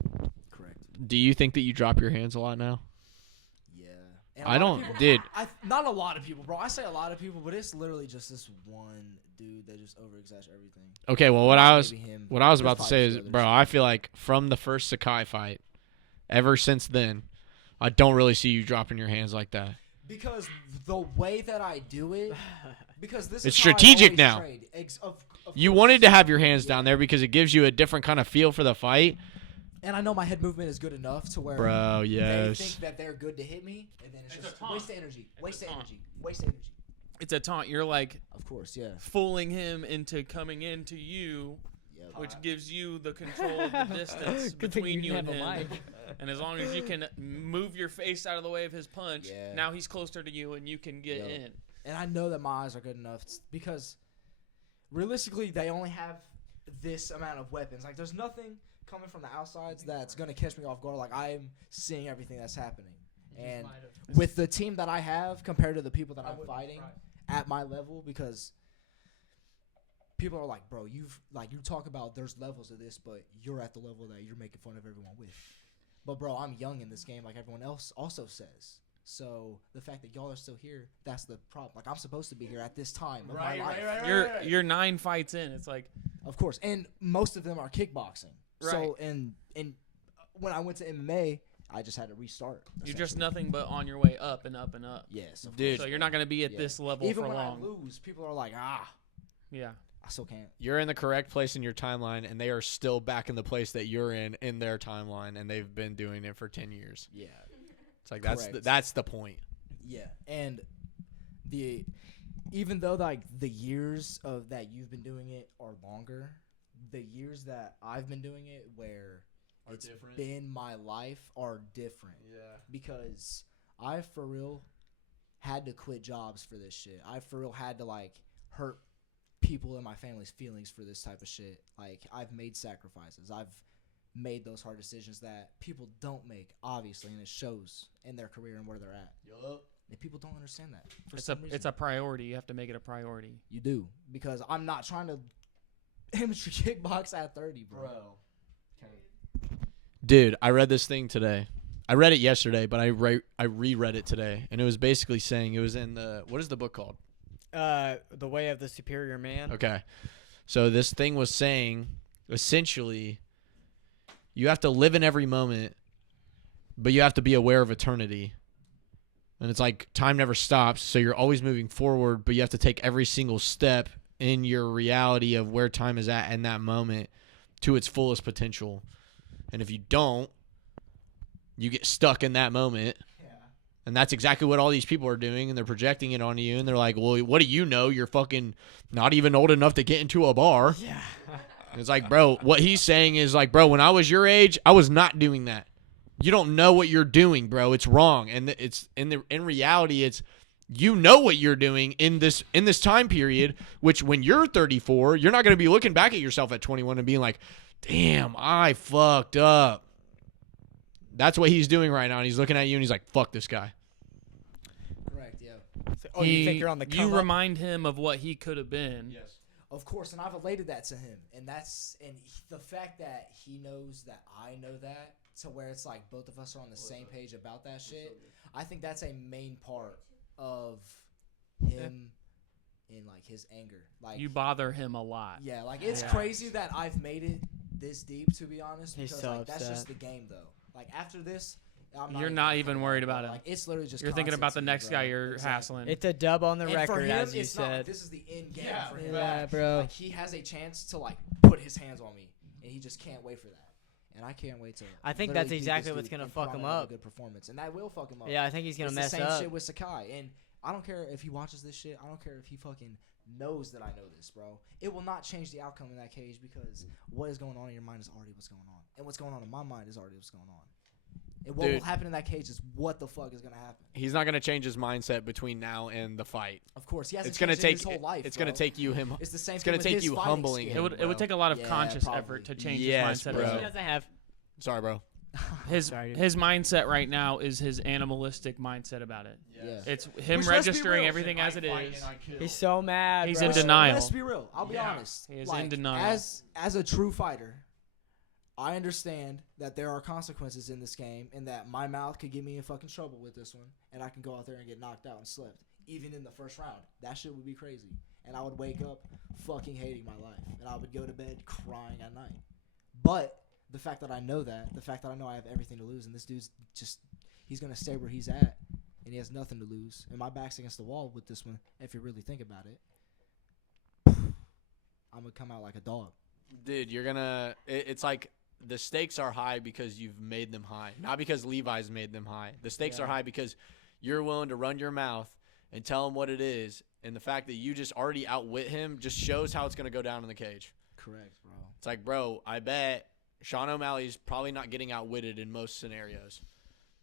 Correct. Do you think that you drop your hands a lot now? Yeah. And a I lot of don't, people- dude. not a lot of people, bro. I say a lot of people, but it's literally just this one dude that just over-exaggerates everything. Okay, well, what I was Maybe him. what I was There's about to probably say a is, few others. bro, I feel like from the first Sakai fight, ever since then, I don't really see you dropping your hands like that. Because the way that I do it, because this It's is how I strategic always now. train. Of You course. wanted to have your hands down there because it gives you a different kind of feel for the fight, And I know my head movement is good enough to where bro. they Yes. think that they're good to hit me, and then it's It's just a taunt. waste of energy, waste of taunt. energy, waste of energy. It's a taunt. You're like Of course, yeah. fooling him into coming into you, Yep. which gives you the control of the distance Good thing between you didn't and have a him. mic. And as long as you can move your face out of the way of his punch, Yeah. now he's closer to you and you can get Yep. in. And I know that my eyes are good enough because realistically, they only have this amount of weapons. Like, there's nothing coming from the outsides that's gonna catch me off guard. Like, I'm seeing everything that's happening, and with the team that I have compared to the people that I'm fighting at my level, because people are like, bro, you talk about there's levels of this, but you're at the level that you're making fun of everyone with. But bro, I'm young in this game, like everyone else also says. So the fact that y'all are still here, that's the problem. Like, I'm supposed to be here at this time of my life. You're 9 fights in. It's like Of course, and most of them are kickboxing. Right. So and when I went to MMA, I just had to restart. You're just essentially. nothing but on your way up and up and up. Yes, of Dude. So you're not going to be at Yeah. this level Even for when long. I lose, people are like, Yeah. I still can't. You're in the correct place in your timeline, and they are still back in the place that you're in their timeline, and they've been doing it for 10 years. Yeah, It's like Correct. that's the point. yeah, and even though like the years of that you've been doing it are longer, the years that I've been doing it where Are it's different. been my life are different. Yeah. Because I for real had to quit jobs for this shit. I for real had to like hurt people in my family's feelings for this type of shit. Like I've made sacrifices. I've made those hard decisions that people don't make, obviously, and it shows in their career and where they're at. Yup. And people don't understand that. For It's some a reason. it's a priority. You have to make it a priority. You do, because I'm not trying to amateur kickbox at 30, bro. Dude, I read this thing today. I read it yesterday, but I reread it today, and it was basically saying, it was in what is the book called? The Way of the Superior Man. Okay. So this thing was saying, essentially, you have to live in every moment, but you have to be aware of eternity. And it's like time never stops, so you're always moving forward, but you have to take every single step in your reality of where time is at in that moment to its fullest potential. And if you don't, you get stuck in that moment. And that's exactly what all these people are doing, and they're projecting it onto you, and they're like, well, what do you know? You're fucking not even old enough to get into a bar. Yeah. And it's like, bro, what he's saying is like, bro, when I was your age, I was not doing that. You don't know what you're doing, bro. It's wrong. And it's in reality, it's you know what you're doing in this time period, which when you're 34, you're not going to be looking back at yourself at 21 and being like, damn, I fucked up. That's what he's doing right now, and he's looking at you, and he's like, fuck this guy. Correct, yeah. Oh, you think you're on the You come up? remind him of what he could have been. Yes. Of course, and I've related that to him, and the fact that he knows that I know that, to where it's like both of us are on the same page about that shit. I think that's a main part of him in like his anger. Like You bother him a lot. yeah, like it's Yeah. crazy that I've made it this deep, to be honest. He's Because so like that's just upset. the game, though. Like after this, I'm You're not even thinking worried it, about bro. it. Like it's literally just You're thinking content about the to me, next bro. guy you're Exactly. hassling. It's a dub on the And for record, him, as you it's not like said. this is the end game Yeah. for him. Yeah, bro. Like he has a chance to like put his hands on me, and he just can't wait for that. And I can't wait to. I think literally that's beat exactly this what's dude gonna and put fuck on him another up. Good performance, and that will fuck him up. Yeah, I think he's gonna it's mess the same up. shit with Sakai, and I don't care if he watches this shit. I don't care if he fucking knows that I know this, bro. It will not change the outcome in that cage because what is going on in your mind is already what's going on, and what's going on in my mind is already what's going on. And what Dude. will happen in that cage is what the fuck is gonna happen. He's not going to change his mindset between now and the fight. Of course, he hasn't It's going to changed it take his whole life. it's going to bro. take you him. It's the same. it's thing gonna with take his you fighting humbling skill. him. It would bro. take a lot of Yeah, conscious probably. effort to change Yes, his mindset. bro. He doesn't have. Sorry, bro. His Sorry, dude. his mindset right now is his animalistic mindset about it. Yeah. It's him Which, let's be registering real, everything as it is. He's so mad. He's bro. in denial. Let's be real. I'll be Yeah. honest. He is Like, in denial. As a true fighter, I understand that there are consequences in this game, and that my mouth could get me in fucking trouble with this one, and I can go out there and get knocked out and slipped, even in the first round. That shit would be crazy, and I would wake up fucking hating my life, and I would go to bed crying at night. But the fact that I know that, the fact that I know I have everything to lose, and this dude's he's gonna stay where he's at, and he has nothing to lose, and my back's against the wall with this one. If you really think about it, I'm gonna come out like a dog. Dude, you're going to it's like the stakes are high because you've made them high, not because Levi's made them high. The stakes Yeah. are high because you're willing to run your mouth and tell him what it is, and the fact that you just already outwit him just shows how it's going to go down in the cage. Correct, bro. It's like, bro, I bet Sean O'Malley's probably not getting outwitted in most scenarios.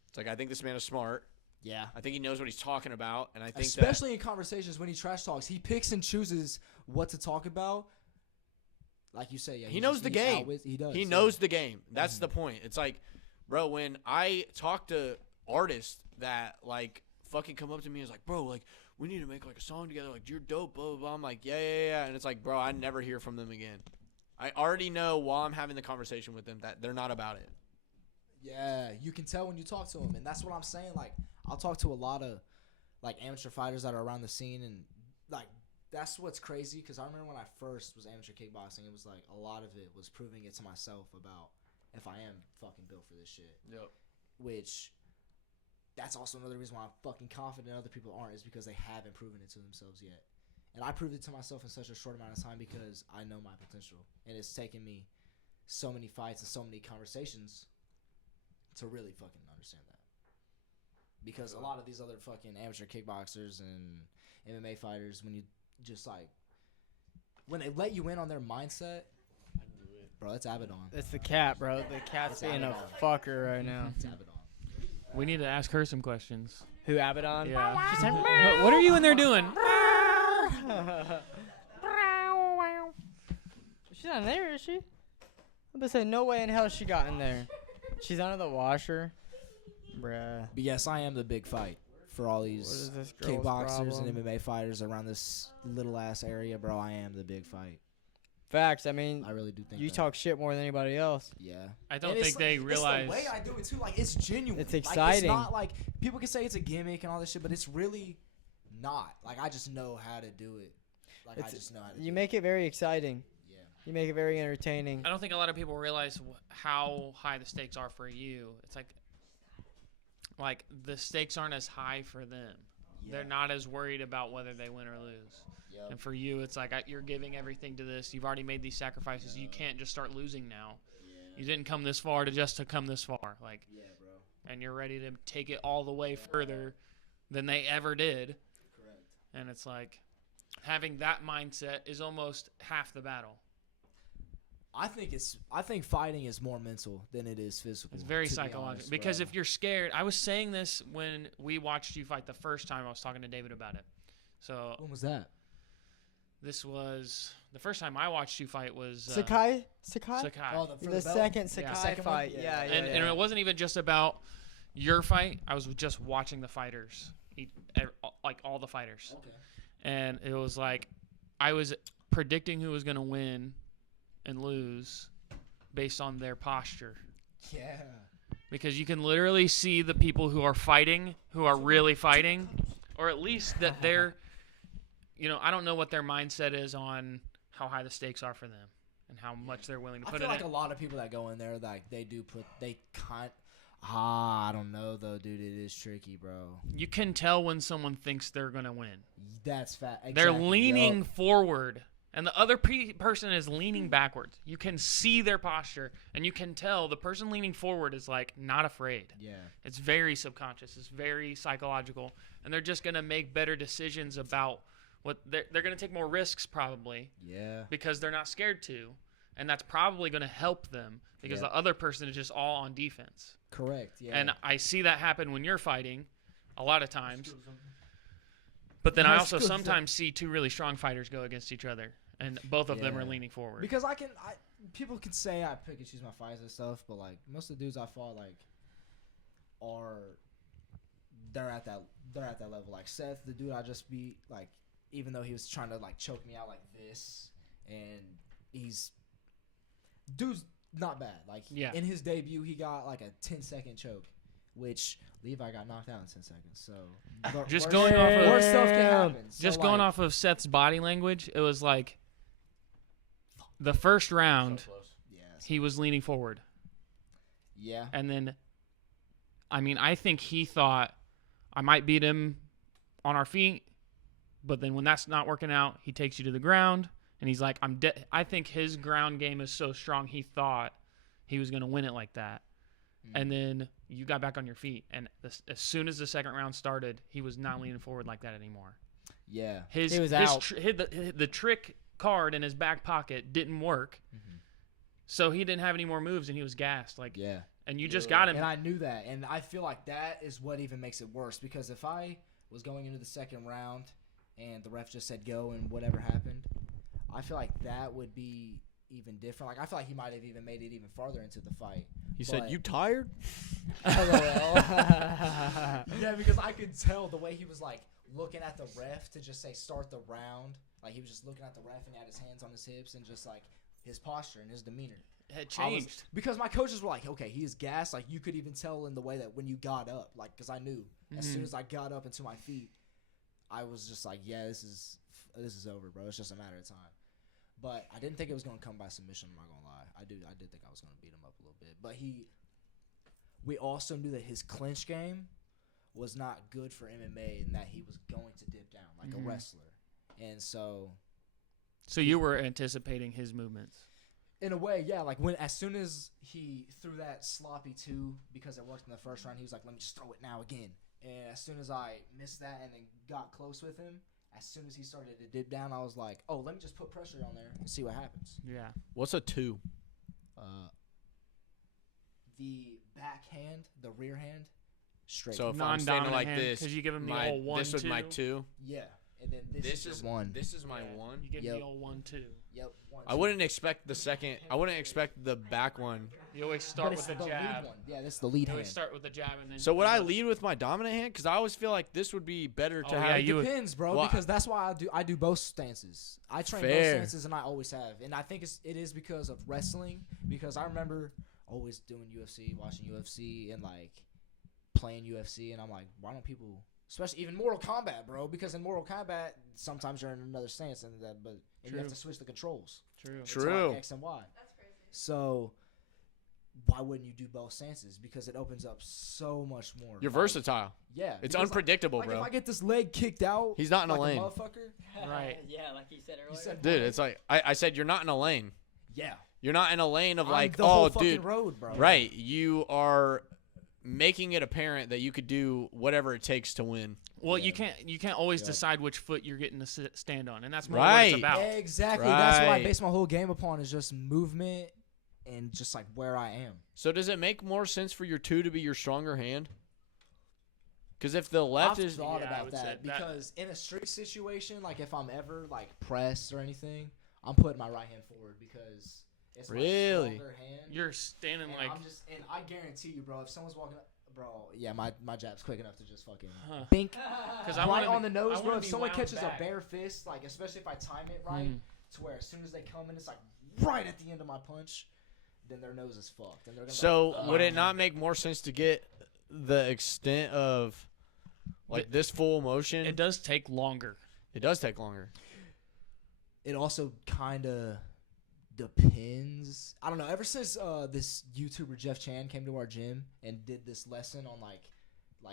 It's like, I think this man is smart. Yeah. I think he knows what he's talking about, and I think Especially in conversations when he trash talks, he picks and chooses what to talk about. Like you say, yeah, He knows the game. He does. he yeah. knows the game. That's the point. It's like, bro, when I talk to artists that, like, fucking come up to me and is like, bro, like, we need to make, like, a song together. Like, you're dope, blah, blah, blah. I'm like, yeah. And it's like, bro, I never hear from them again. I already know while I'm having the conversation with them that they're not about it. Yeah, you can tell when you talk to him, and that's what I'm saying. Like, I'll talk to a lot of like amateur fighters that are around the scene, and like that's what's crazy because I remember when I first was amateur kickboxing, it was like a lot of it was proving it to myself about if I am fucking built for this shit. Yep. Which, that's also another reason why I'm fucking confident other people aren't, is because they haven't proven it to themselves yet. And I proved it to myself in such a short amount of time because I know my potential. And it's taken me so many fights and so many conversations to really fucking understand that. Because a lot of these other fucking amateur kickboxers and MMA fighters, when you just like, when they let you in on their mindset, bro, it's Abaddon. It's the cat, bro. The cat's being a fucker right now. It's Abaddon. We need to ask her some questions. Who, Abaddon? Yeah. She's like, What are you in there doing? She's not in there, is she? I'm about to say, no way in hell she got in there. She's under the washer. Bruh. But yes, I am the big fight for all What these is this girl's kickboxers problem? and MMA fighters around this little ass area, bro. I am the big fight. Facts. I mean, I really do think you that. talk shit more than anybody else. Yeah. I don't And think they realize. It's the way I do it too. Like, it's genuine. It's Like, exciting. it's not like people can say it's a gimmick and all this shit, but it's really not. Like, I just know how to do it. Like, I just know how to. You make it very exciting. Yeah. You make it very entertaining. I don't think a lot of people realize how high the stakes are for you. It's like the stakes aren't as high for them. They're not as worried about whether they win or lose. Yep. And for you, it's like you're giving everything to this. You've already made these sacrifices. You can't just start losing now. You didn't come this far to come this far. Like, Yeah, bro. and you're ready to take it all the way further than they ever did. Correct. And it's like having that mindset is almost half the battle. I think fighting is more mental than it is physical. It's very to be psychological. honest, Because bro. if you're scared, I was saying this when we watched you fight the first time. I was talking to David about it. So When was that? this was the first time I watched you fight was Sakai? Sakai. Oh, for The belt? second Sakai Second one? fight. Yeah. Yeah, and it wasn't even just about your fight. I was just watching the fighters, like all the fighters. Okay. And it was like I was predicting who was going to win and lose based on their posture. Yeah. Because you can literally see the people who are fighting, who are really fighting, or at least that they're, I don't know what their mindset is on how high the stakes are for them and how much they're willing to I put feel in like it. a lot of people that go in there, like I don't know though, dude. It is tricky, bro. You can tell when someone thinks they're going to win. That's fat. They're Exactly. leaning Yup. forward, and the other person is leaning backwards. You can see their posture, and you can tell the person leaning forward is like not afraid. Yeah. It's very subconscious. It's very psychological, and they're just gonna make better decisions about what they're gonna take more risks probably Yeah. because they're not scared to, and that's probably gonna help them because Yeah. the other person is just all on defense. Correct. Yeah. And I see that happen when you're fighting, a lot of times. But then I That's also good. sometimes see two really strong fighters go against each other, and both of them are Yeah. leaning forward. because people can say I pick and choose my fights and stuff, but like most of the dudes I fought they're at that level. Like Seth, the dude I just beat, like even though he was trying to like choke me out like this, and dude's not bad. Like Yeah. in his debut, he got like a 10-second choke, which Levi got knocked out in 10 seconds. So Just worse- going off of- worse stuff can happen. So, Just going like, off of Seth's body language, it was like the first round Yes. he was leaning forward, Yeah. and then, I think he thought I might beat him on our feet, but then when that's not working out, he takes you to the ground, and he's like, "I'm dead." I think his ground game is so strong, he thought he was going to win it like that. And then you got back on your feet, and as soon as the second round started, he was not leaning forward like that anymore. Yeah. He was out. The trick card in his back pocket didn't work, so he didn't have any more moves, and he was gassed. Like, Yeah. and you just got him. And I knew that. And I feel like that is what even makes it worse. Because if I was going into the second round and the ref just said go and whatever happened, I feel like that would be even different. Like, I feel like he might have even made it even farther into the fight. He said, But- "You tired?" Yeah, because I could tell the way he was, like, looking at the ref to just say start the round. Like, he was just looking at the ref and he had his hands on his hips and just, like, his posture and his demeanor. It I was- changed. because my coaches were like, okay, he is gassed. Like, you could even tell in the way that when you got up, like, because I knew as soon as I got up into my feet, I was just like, yeah, this is over, bro. It's just a matter of time. But I didn't think it was gonna come by submission. I'm not gonna lie. I did think I was gonna beat him up a little bit. But we also knew that his clinch game was not good for MMA, and that he was going to dip down like a wrestler. And so you were anticipating his movements. in a way, yeah. Like as soon as he threw that sloppy 2 because it worked in the first round, he was like, "Let me just throw it now again." And as soon as I missed that and then got close with him, as soon as he started to dip down, I was like, "Oh, let me just put pressure on there and see what happens." Yeah. What's a 2? The backhand, the rear hand, straight. So if I'm standing like this, because you give him the old 1, this was 2. my 2. Yeah, and then this is your 1. This is my 1. You give him Yep. the old 1, 2. Yep. 1, I wouldn't expect the second. I wouldn't expect the back one. You always But start it's with the a lead jab. one. Yeah, this is the lead You hand. always start with a jab and then. So would I lead with my dominant hand? Because I always feel like this would be better to Oh, have. yeah, It you would- depends, bro. Well, because that's why I do both stances. I train both Fair. stances, and I always have. And I think it is because of wrestling. Because I remember always doing UFC, watching UFC, and like playing UFC, and I'm like, why don't people, especially even Mortal Kombat, bro? Because in Mortal Kombat, sometimes you're in another stance, and you have True. to switch the controls. True. It's True. like X and Y. That's crazy. So why wouldn't you do both stances? Because it opens up so much more. You're Like, versatile. Yeah, It's because, unpredictable, like bro. if I get this leg kicked out, He's not in a like lane. motherfucker. Right. Yeah, like you said earlier. said- Dude, it's like I said, you're not in a lane. Yeah, You're not in a lane of I'm like, the whole oh, fucking dude, road, bro. right? You are making it apparent that you could do whatever it takes to win. Well, Yeah. you can't always Yeah. decide which foot you're getting to stand on, and that's more what Right. it's about. Exactly. That's what I Right. base my whole game upon is just movement and just like where I am. So does it make more sense for your 2 to be your stronger hand? Because if the left I've is Yeah, thought I about would say that that- because in a street situation, like if I'm ever like pressed or anything, I'm putting my right hand forward because it's Really? my stronger hand. You're standing and like. and I guarantee you, bro, if someone's walking up, bro, yeah, my jab's quick enough to just fucking Huh. bink Because right on the nose, bro. If be someone wound catches back. a bare fist, like especially if I time it right, Mm. to where as soon as they come in, it's like right at the end of my punch, then their nose is fucked, and they're gonna. so, be like, would it not make more sense to get the extent of like this full motion? It does take longer. It does take longer. It also kind of depends. I don't know. Ever since this YouTuber Jeff Chan came to our gym and did this lesson on like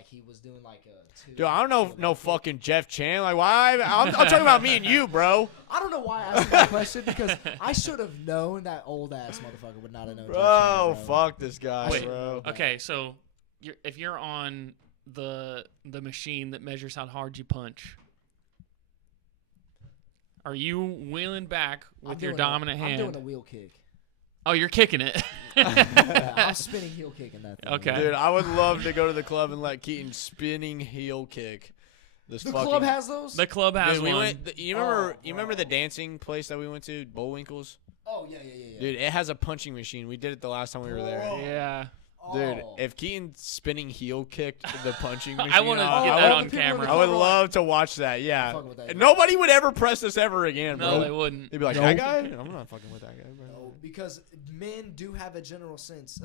he was doing like a 2. Dude, I don't know no fucking Jeff Chan. Like, why? I'm talking about me and you, bro. I don't know why I asked that question because I should have known that old ass motherfucker would not have known. Jeff Bro, Chan, fuck this guy, Wait, bro. Okay, so if you're on the machine that measures how hard you punch, are you wheeling back with your dominant hand? I'm doing a wheel kick. Oh, you're kicking it. Yeah, I'm spinning heel kicking that thing. Okay. Dude, I would love to go to the club and let Keaton spinning heel kick. This The fucking club has those. The club has Dude, we one. went. You remember? Oh, you remember bro. the dancing place that we went to, Bullwinkle's? Oh yeah. Dude, it has a punching machine. We did it the last time we were there. Bro. Yeah. Dude, Oh. if Keaton spinning heel kicked the punching machine, I want to off, get all that the on people in the camera. I would club are love to watch that. Yeah, fucking with that And guy. nobody would ever press this ever again, No, bro. they wouldn't. They'd be like, Nope. that guy? I'm not fucking with that guy, bro. No, because men do have a general sense,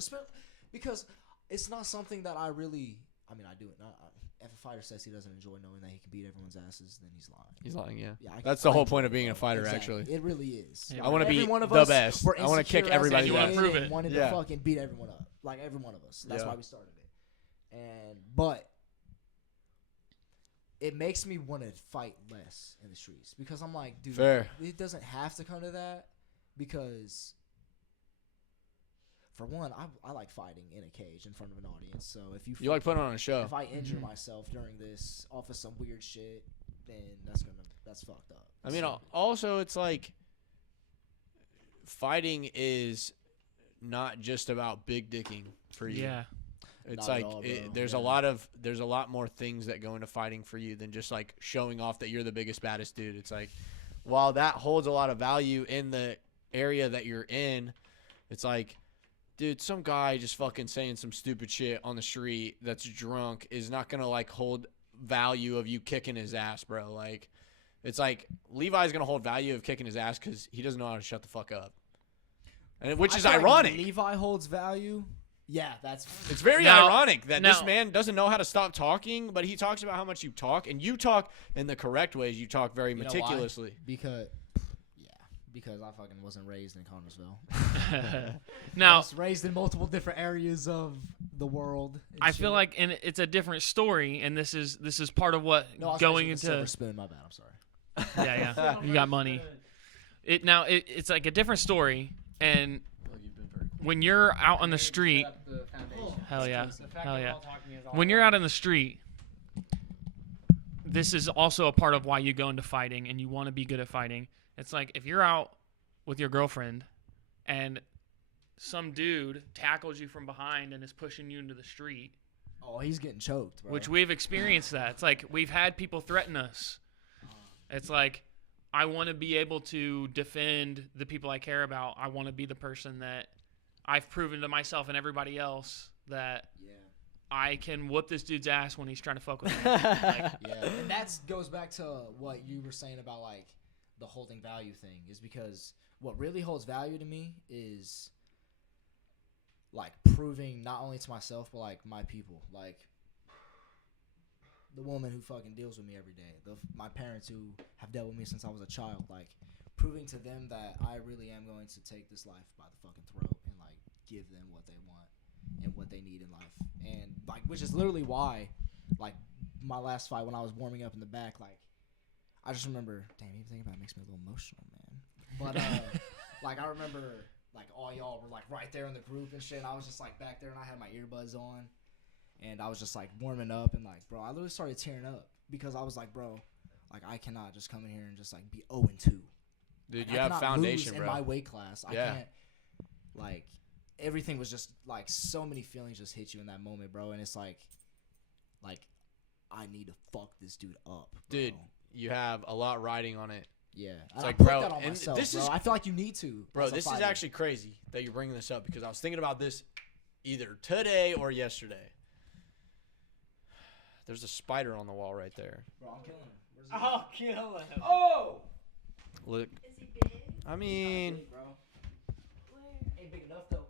because it's not something that I really. I mean, I do it. If a fighter says he doesn't enjoy knowing that he can beat everyone's asses, then he's lying. He's lying, yeah. Yeah, That's the I whole enjoy point of it, being a bro. fighter, Exactly. actually. It really is. I wanna Every be one of the us best. were I wanna kick insecure as a everybody You wanna kid prove and it. Wanted Yeah. to fucking beat everyone up, like every one of us. That's Yeah. why we started it. But it makes me want to fight less in the streets because I'm like, dude, Fair. it doesn't have to come to that because. For one, I like fighting in a cage in front of an audience. So if you You like putting on a show. if I injure Mhm. myself during this off of some weird shit, then that's fucked up. I mean, So, also, it's like fighting is not just about big dicking for you. Yeah. It's Not at like all, bro. there's Yeah. there's a lot more things that go into fighting for you than just like showing off that you're the biggest baddest dude. It's like while that holds a lot of value in the area that you're in, it's like, dude, some guy just fucking saying some stupid shit on the street that's drunk is not gonna like hold value of you kicking his ass, bro. Like, it's like Levi's gonna hold value of kicking his ass because he doesn't know how to shut the fuck up, and which I is feel like ironic. Levi holds value. Yeah, that's. It's very Now- ironic that this now- man doesn't know how to stop talking, but he talks about how much you talk, and you talk in the correct ways. You talk very You know why? meticulously. Because I fucking wasn't raised in Connersville. I Now, was raised in multiple different areas of the world. and I feel shit. like it's a different story, and this is part of what No, I was going raised with a into. silver spoon. My bad. I'm sorry. Yeah, you got money. It's like a different story, and when you're out on the street, hell yeah, hell yeah. When you're out in the street, this is also a part of why you go into fighting, and you want to be good at fighting. It's like if you're out with your girlfriend, and some dude tackles you from behind and is pushing you into the street. Oh, he's getting choked, bro. Which we've experienced that. It's like we've had people threaten us. It's like I want to be able to defend the people I care about. I want to be the person that I've proven to myself and everybody else that Yeah. I can whoop this dude's ass when he's trying to fuck with me. Yeah, and that goes back to what you were saying about like the holding value thing. Is because what really holds value to me is like proving not only to myself but like my people, like the woman who fucking deals with me every day, my parents who have dealt with me since I was a child, like proving to them that I really am going to take this life by the fucking throat and like give them what they want and what they need in life, and like which is literally why like my last fight when I was warming up in the back, like I just remember, damn, even thinking about it makes me a little emotional, man. But like I remember like all y'all were like right there in the group and shit, and I was just like back there and I had my earbuds on and I was just like warming up and like, bro, I literally started tearing up because I was like, bro, like I cannot just come in here and just like be 0-2. Dude, like, you have foundation, in bro. my weight class. I Yeah. can't, like, everything was just like so many feelings just hit you in that moment, bro, and it's like I need to fuck this dude up, bro. Dude, you have a lot riding on it. Yeah, It's and like, I put bro, that on and myself, this bro. is- I feel like you need to, Bro, as a this is fighter. actually crazy that you're bringing this up because I was thinking about this either today or yesterday. There's a spider on the wall right there. Bro, I'm killing him. Where's he at? kill him. Oh, Look, Is he big? I mean, big, bro. Where? Ain't big enough though.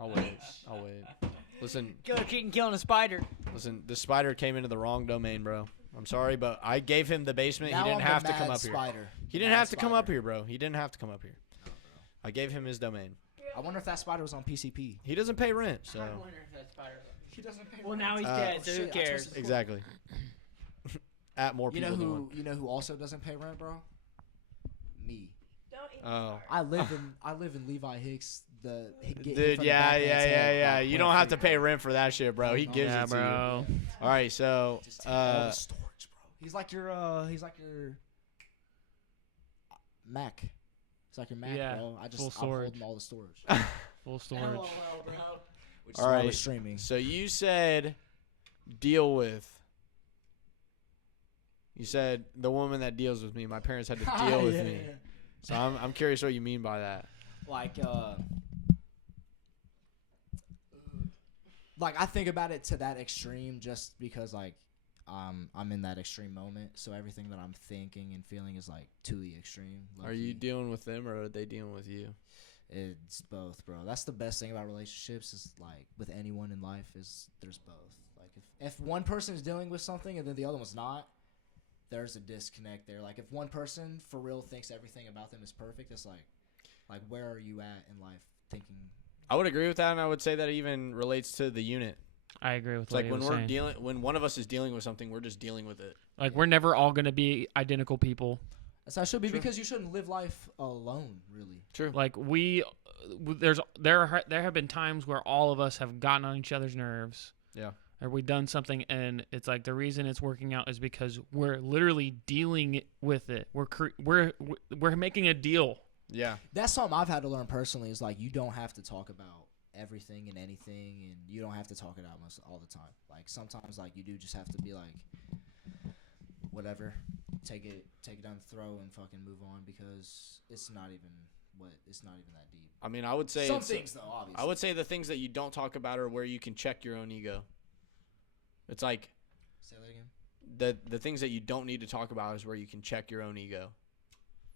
I'll wait. Listen, Killer Keaton killing a spider. the spider came into the wrong domain, bro. I'm sorry, but I gave him the basement. Now He didn't I'm the have to mad come up here. spider. He The didn't mad have to come up spider. here, bro. He didn't have to come up here. I gave him his domain. I wonder if that spider was on PCP. He doesn't pay rent, so He doesn't pay. Well, now he's Uh, dead, oh, so shit, who I cares? twisted- exactly. At more You people know than who? one. You know who also doesn't pay rent, bro? Me. Don't eat Oh. I live in Levi Hicks. The get hit Dude, from the yeah. back of his head, like, You don't have to rent-free. pay rent for that shit, bro. He gives Yeah, it to you. bro. All right, so Just take all the storage, bro. He's like your Mac. He's like your Mac, Yeah, bro. I'm full holding storage. all the storage. Full storage. Which is All why right. we're streaming. so you said deal with. You said the woman that deals with me. My parents had to deal with me. Yeah. So I'm curious what you mean by that. Like I think about it to that extreme just because like I'm in that extreme moment, so everything that I'm thinking and feeling is like to the extreme. Are you low-key. dealing with them or are they dealing with you? It's both, bro. That's the best thing about relationships is like with anyone in life is there's both. Like if one person is dealing with something and then the other one's not, there's a disconnect there. Like if one person for real thinks everything about them is perfect, it's like where are you at in life thinking? I would agree with that, and I would say that even relates to the unit. I agree with It's what like you when were we're saying. dealing, when one of us is dealing with something, we're just dealing with it. Like we're never all gonna be identical people. That's how it should be True. because you shouldn't live life alone, really. True. Like there have been times where all of us have gotten on each other's nerves. Yeah. Or we done something and it's like the reason it's working out is because we're literally dealing with it. We're making a deal. Yeah. That's something I've had to learn personally is like you don't have to talk about everything and anything and you don't have to talk it out most all the time. Like sometimes like you do just have to be like whatever, take it down the throat and fucking move on because it's not even that deep. I mean, I would say Some it's- things though, obviously. I would say the things that you don't talk about are where you can check your own ego. It's like say that again. the things that you don't need to talk about is where you can check your own ego.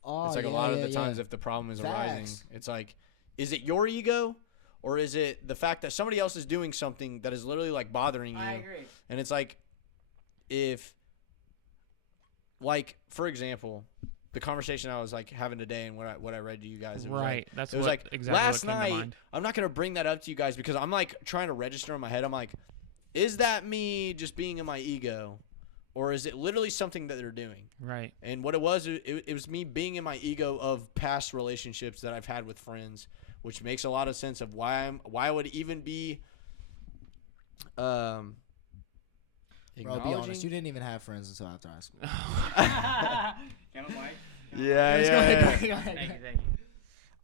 Oh, It's like a lot of the times if the problem is arising, Facts. it's like, is it your ego or is it the fact that somebody else is doing something that is literally like bothering you? I agree. And it's like, if, like, for example, the conversation I was like having today and what I read to you guys. It was Right. Like, it was like exactly last what came to night. mind. I'm not gonna bring that up to you guys because I'm like trying to register in my head. I'm like, is that me just being in my ego, or is it literally something that they're doing? Right. And what it was was me being in my ego of past relationships that I've had with friends, which makes a lot of sense of why I would even be Bro, be honest. acknowledging. You didn't even have friends until after high school. Yeah. Thank you.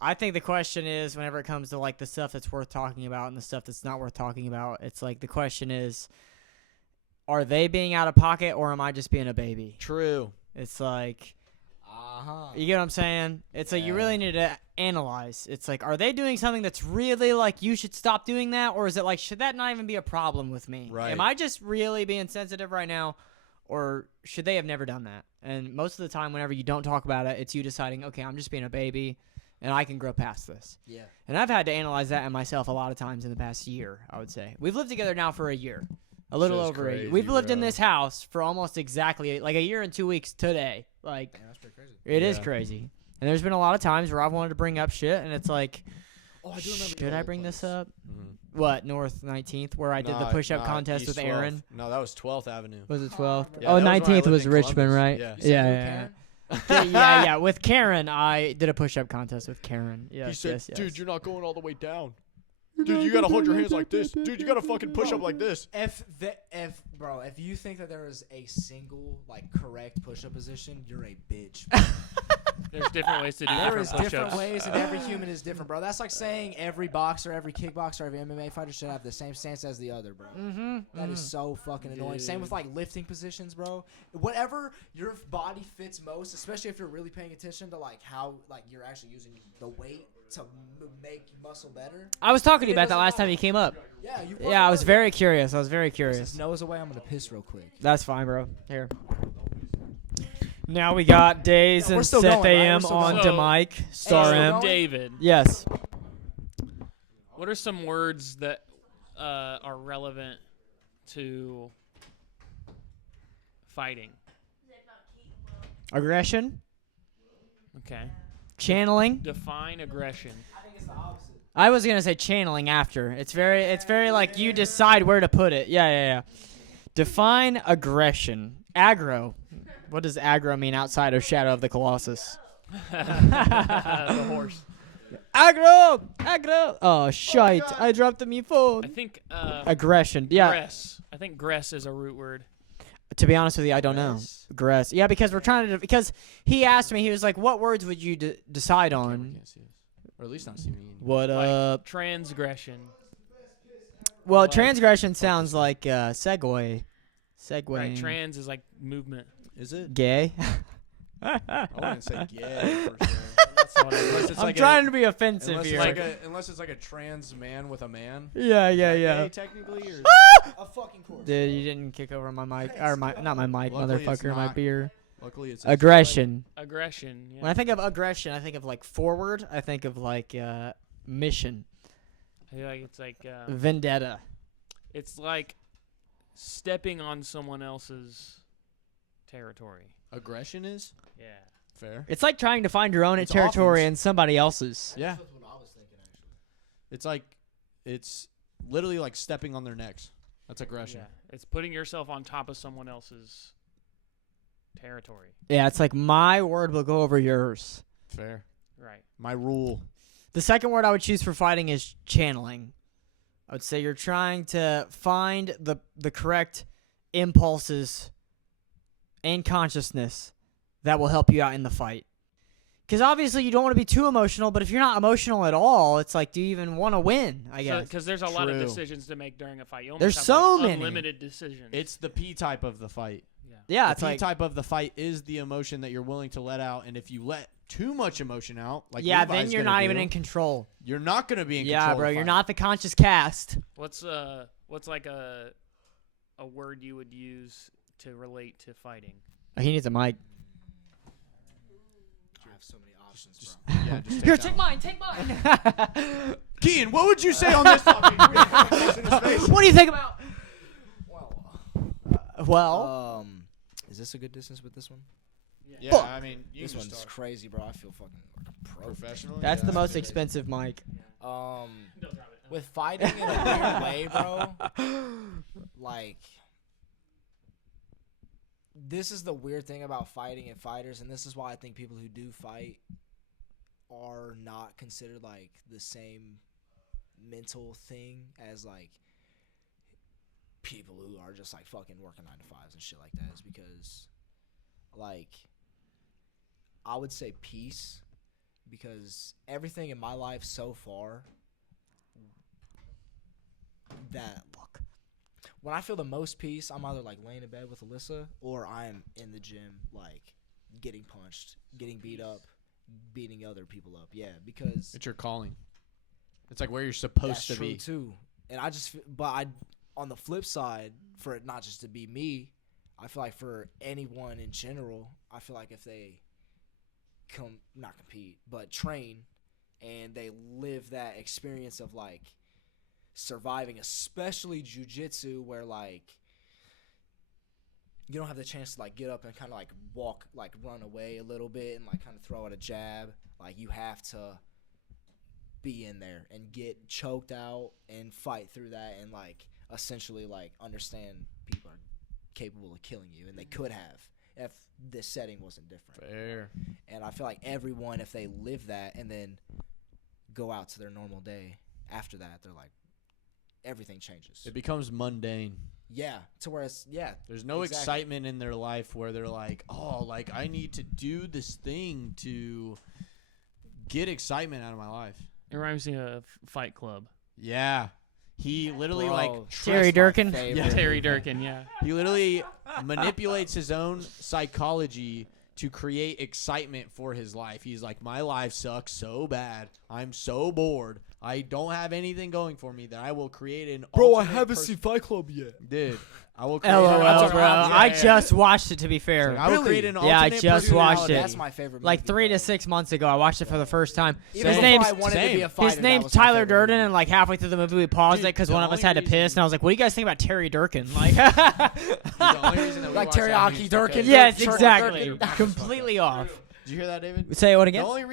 I think the question is, whenever it comes to like the stuff that's worth talking about and the stuff that's not worth talking about, it's like the question is, are they being out of pocket or am I just being a baby? True. It's like, Uh-huh. you get what I'm saying? It's like you really need to analyze. It's like, are they doing something that's really like you should stop doing that, or is it like should that not even be a problem with me? Right. Am I just really being sensitive right now, or should they have never done that? And most of the time, whenever you don't talk about it, it's you deciding, okay, I'm just being a baby, and I can grow past this. Yeah. And I've had to analyze that in myself a lot of times in the past year. I would say we've lived together now for a year. A little Shit's over a year. crazy, We've lived in bro. this house for almost exactly like a year and 2 weeks today. Like, Man, that's pretty crazy. it is Yeah. crazy. And there's been a lot of times where I've wanted to bring up shit, and it's like, Oh, I do remember. should the I old bring this place. up? Mhm. What, North 19th, where I did the push-up contest East with 12th. Aaron? No, that was 12th Avenue. Was it 12th? Yeah, Oh, that was when I 19th lived was in Richmond, Columbus. right? Yeah. You said you were Yeah. Karen? Yeah. With Karen, I did a push-up contest with Karen. Yes, He said, yes, yes. dude, you're not going all the way down. Dude, you got to hold your hands like this. Dude, you got to fucking push up like this. If you think that there is a single like correct push-up position, you're a bitch. There's different ways to do There different is different push-ups. ways, and every human is different, bro. That's like saying every boxer, every kickboxer, every MMA fighter should have the same stance as the other, bro. Mm-hmm. That is so fucking annoying. Same with like lifting positions, bro. Whatever your body fits most, especially if you're really paying attention to like how like you're actually using the weight to make muscle better. I was talking to you It about that doesn't last time matter. you came up. Yeah, you. Yeah, I was very curious. Since curious. Noah's away, I'm gonna piss real quick. That's fine, bro. Here. Now we got Days Yeah, we're and still Seth going, right? AM We're still on going. to Mike. Star So, M. going? David, Yes. what are some words that are relevant to fighting? Aggression. Okay. Channeling. Define aggression. I was gonna say channeling after. It's very like you decide where to put it. Yeah. Define aggression. Aggro. What does aggro mean outside of Shadow of the Colossus? The horse. Aggro. Oh shite! I dropped the me I phone. think Aggression. Yeah. gress. I think gress is a root word. To be honest with you, I don't know. Gress. Yeah, because we're trying to. Because he asked me, he was like, "What words would you decide Camera on?" can't see us. Or at least not see me. What Like transgression. Well, like- transgression sounds like segue. Segue. Right. Trans is like movement. Is it? Gay. I wouldn't say gay per se. That's what I Unless it's I'm like trying to be offensive unless here. unless it's like a trans man with a man. Yeah. Gay, technically, or A fucking course. Dude, you didn't kick over my mic, or not my mic, Luckily it's motherfucker, my not. beer. luckily it's Aggression. Aggression. Yeah. When I think of aggression, I think of like forward. I think of like mission, I feel like it's like vendetta. it's like stepping on someone else's territory. Aggression is Yeah. fair. It's like trying to find your own It's territory offense. in somebody else's. Yeah, That's what I was thinking actually. it's like it's literally like stepping on their necks. That's aggression. Yeah. It's putting yourself on top of someone else's territory. Yeah, it's like my word will go over yours. Fair. Right. My rule. The second word I would choose for fighting is channeling. I would say you're trying to find the correct impulses and consciousness that will help you out in the fight. Because obviously you don't want to be too emotional, but if you're not emotional at all, it's like, do you even want to win, I guess? Because there's a lot of True. decisions to make during a fight. You almost There's have, so like, many. unlimited decisions. It's the P type of the fight. yeah. Yeah, The it's P like, type of the fight is the emotion that you're willing to let out, and if you let too much emotion out, like yeah, Levi's then you're gonna not even do, in control. You're not gonna be in Yeah, control. of bro, the you're fight. not the conscious cast. What's like a word you would use to relate to fighting? He needs a mic. I have so many options, Just, bro. yeah, just Here, that take one. mine, take mine. Kean, what would you say on this topic? What do you think about? Well, is this a good distance with this one? Yeah, Fuck. I mean, you This can one's start crazy, bro. I feel fucking like a pro. professionally. that's the most good. expensive mic. With fighting in a weird way, bro. Like, this is the weird thing about fighting and fighters, and this is why I think people who do fight are not considered like the same mental thing as like people who are just like fucking working 9 to 5s and shit like that. Is because like I would say peace, because everything in my life so far that look, when I feel the most peace, I'm either like laying in bed with Alyssa or I'm in the gym like getting punched, getting beat up, beating other people up. Yeah, because It's your calling. It's like where you're supposed that's to true be. too. And I just, but I, on the flip side, for it not just to be me, I feel like for anyone in general, I feel like if they not compete, but train, and they live that experience of like surviving, especially jiu-jitsu, where like you don't have the chance to like get up and kind of like walk, like run away a little bit and like kind of throw out a jab. Like you have to be in there and get choked out and fight through that and like essentially like understand people are capable of killing you, and they could have if this setting wasn't different. Fair. And I feel like everyone, if they live that and then go out to their normal day after that, they're like, everything changes. It becomes mundane. Yeah, to where it's, yeah. There's no Exactly. excitement in their life where they're like, oh, like I need to do this thing to get excitement out of my life. It reminds me of Fight Club. Yeah. He literally Bro, like Terry Durkin? Yeah. Terry Durkin, yeah. he literally manipulates his own psychology to create excitement for his life. He's like, my life sucks so bad. I'm so bored. I don't have anything going for me that I will create an alternate Fight Club yet. Dude, I will create LOL, an bro. alternate- I yeah. just watched it, to be fair. I will create an Yeah, I alternate just watched personality. it. That's my favorite movie. Like 3 to bro. 6 months ago, I watched it for the first time. Even His before name's I wanted to be a same. fighter, His that name's was my Tyler favorite Durden, movie. and like halfway through the movie, we paused Dude, it because the one of us only had to reason- piss, and I was like, "What do you guys think about Terry Durkin?" Like, The only reason that we Like watch that teriyaki movie is Durkin? because- yes, Durkin. exactly, completely off. Did you hear that, David? Say what The again? only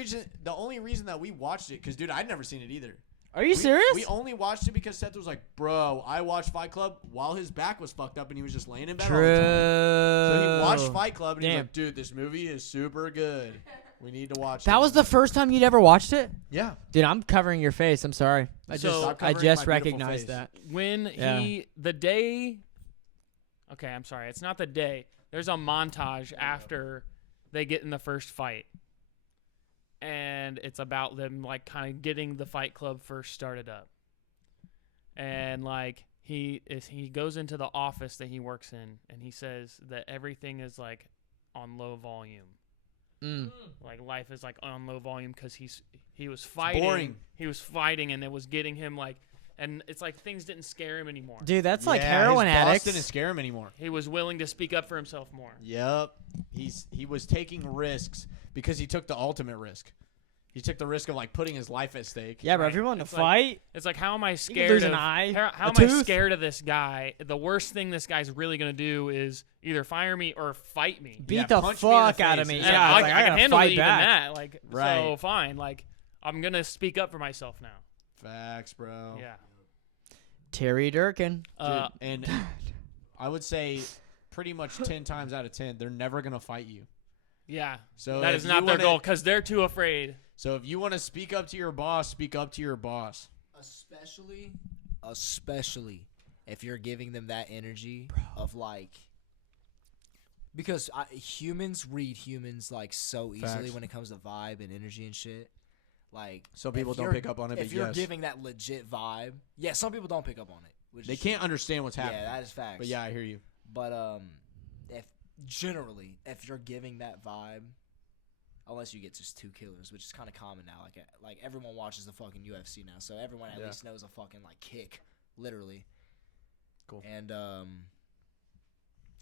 reason that we watched it, because dude, I'd never seen it either. Are you serious? We only watched it because Seth was like, bro, I watched Fight Club while his back was fucked up and he was just laying in bed all the True. time. So he watched Fight Club and he was Damn. like, dude, this movie is super good. We need to watch it. That was the first time you'd ever watched it, Yeah. dude. I'm covering your face. I'm sorry. So- I Stop covering just my beautiful recognized face. that. When Yeah. the day, okay, I'm sorry, it's not the day. There's a montage after they get in the first fight, and it's about them like kind of getting the Fight Club first started up, and like he goes into the office that he works in, and he says that everything is like on low volume. Like life is like on low volume because he was fighting. boring. He was fighting, and it was getting him like, and it's like things didn't scare him anymore. Dude, that's like Yeah, heroin his boss addicts. didn't scare him anymore. He was willing to speak up for himself more. Yep. He was taking risks because he took the ultimate risk. He took the risk of like putting his life at stake. Yeah, bro. Right. If you're willing to It's like- fight, It's like, how am I you scared could lose of an eye, how a am I tooth. scared of this guy? The worst thing this guy's really gonna do is either fire me or fight me. beat Yeah, the punch me in the fuck out of face. me. And And Yeah, I, it's like, I can gotta handle fight even back. that. Like, so Right. fine. Like, I'm gonna speak up for myself now. Facts, bro. Yeah. Terry Durkin. Dude, and I would say pretty much 10 times out of 10, they're never going to fight you. Yeah. So That if is not you their wanna- goal because they're too afraid. So if you want to speak up to your boss, speak up to your boss. Especially if you're giving them that energy of like, because humans read humans like so easily Facts. when it comes to vibe and energy and shit. Like, Some people if don't you're- pick up on it, If but you're yes. giving that legit vibe, yeah, some people don't pick up on it. Which They is can't understand what's happening. Yeah, that is facts. But yeah, I hear you. But if you're giving that vibe, unless you get just 2 killers, which is kind of common now. Like everyone watches the fucking UFC now, so everyone at Yeah. least knows a fucking like kick, literally. Cool. And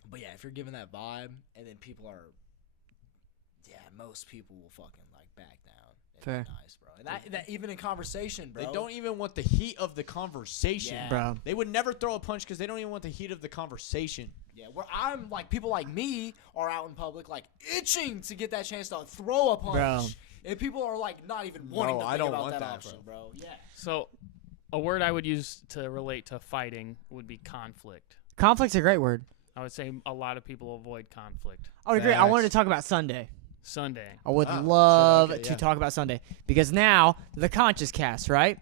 but yeah, if you're giving that vibe, and then people are, yeah, most people will fucking like back down Fair. Nice, bro. And that even in conversation, bro. They don't even want the heat of the conversation. Yeah. Bro. They would never throw a punch because they don't even want the heat of the conversation. Yeah, where I'm like, people like me are out in public, like, itching to get that chance to throw a punch. Bro. And people are, like, not even wanting No, to I think don't about want that that, option, bro. Yeah. So, a word I would use to relate to fighting would be conflict. Conflict's a great word. I would say a lot of people avoid conflict. I would agree. I wanted to Facts. talk about Sunday. Sunday. I would Ah, love okay, to yeah. talk about Sunday because now the Conscious Cast, right?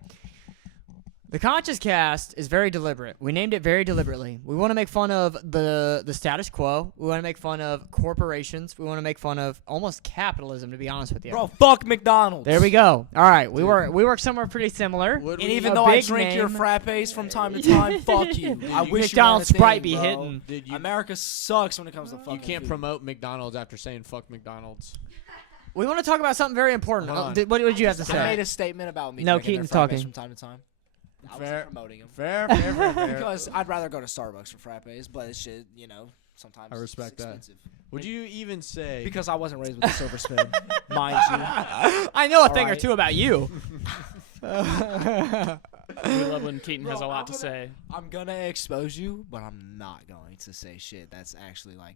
The Conscious Cast is very deliberate. We named it very deliberately. We want to make fun of the status quo. We want to make fun of corporations. We want to make fun of almost capitalism, to be honest with you. Bro, fuck McDonald's. There we go. All right, we work somewhere pretty similar. Would And we- even A though I big drink your name. frappes from time to time, fuck you. I wish McDonald's you were Sprite a be thing, bro. hitting. Did you, America sucks when it comes to fucking you can't food. promote McDonald's after saying fuck McDonald's. We want to talk about something very important. Hold on. What did you have to I made say? a statement about me No, drinking Keaton's their frappes talking. from time to time. I Fair. wasn't promoting them. Fair. Because I'd rather go to Starbucks for frappes, but it's shit, sometimes I respect it's that. expensive. Would you even say? Because I wasn't raised with a silver spoon, mind you. I know a thing or Alright. two about you. We love when Keaton has a Bro, lot to say. I'm gonna expose you, but I'm not going to say shit that's actually like.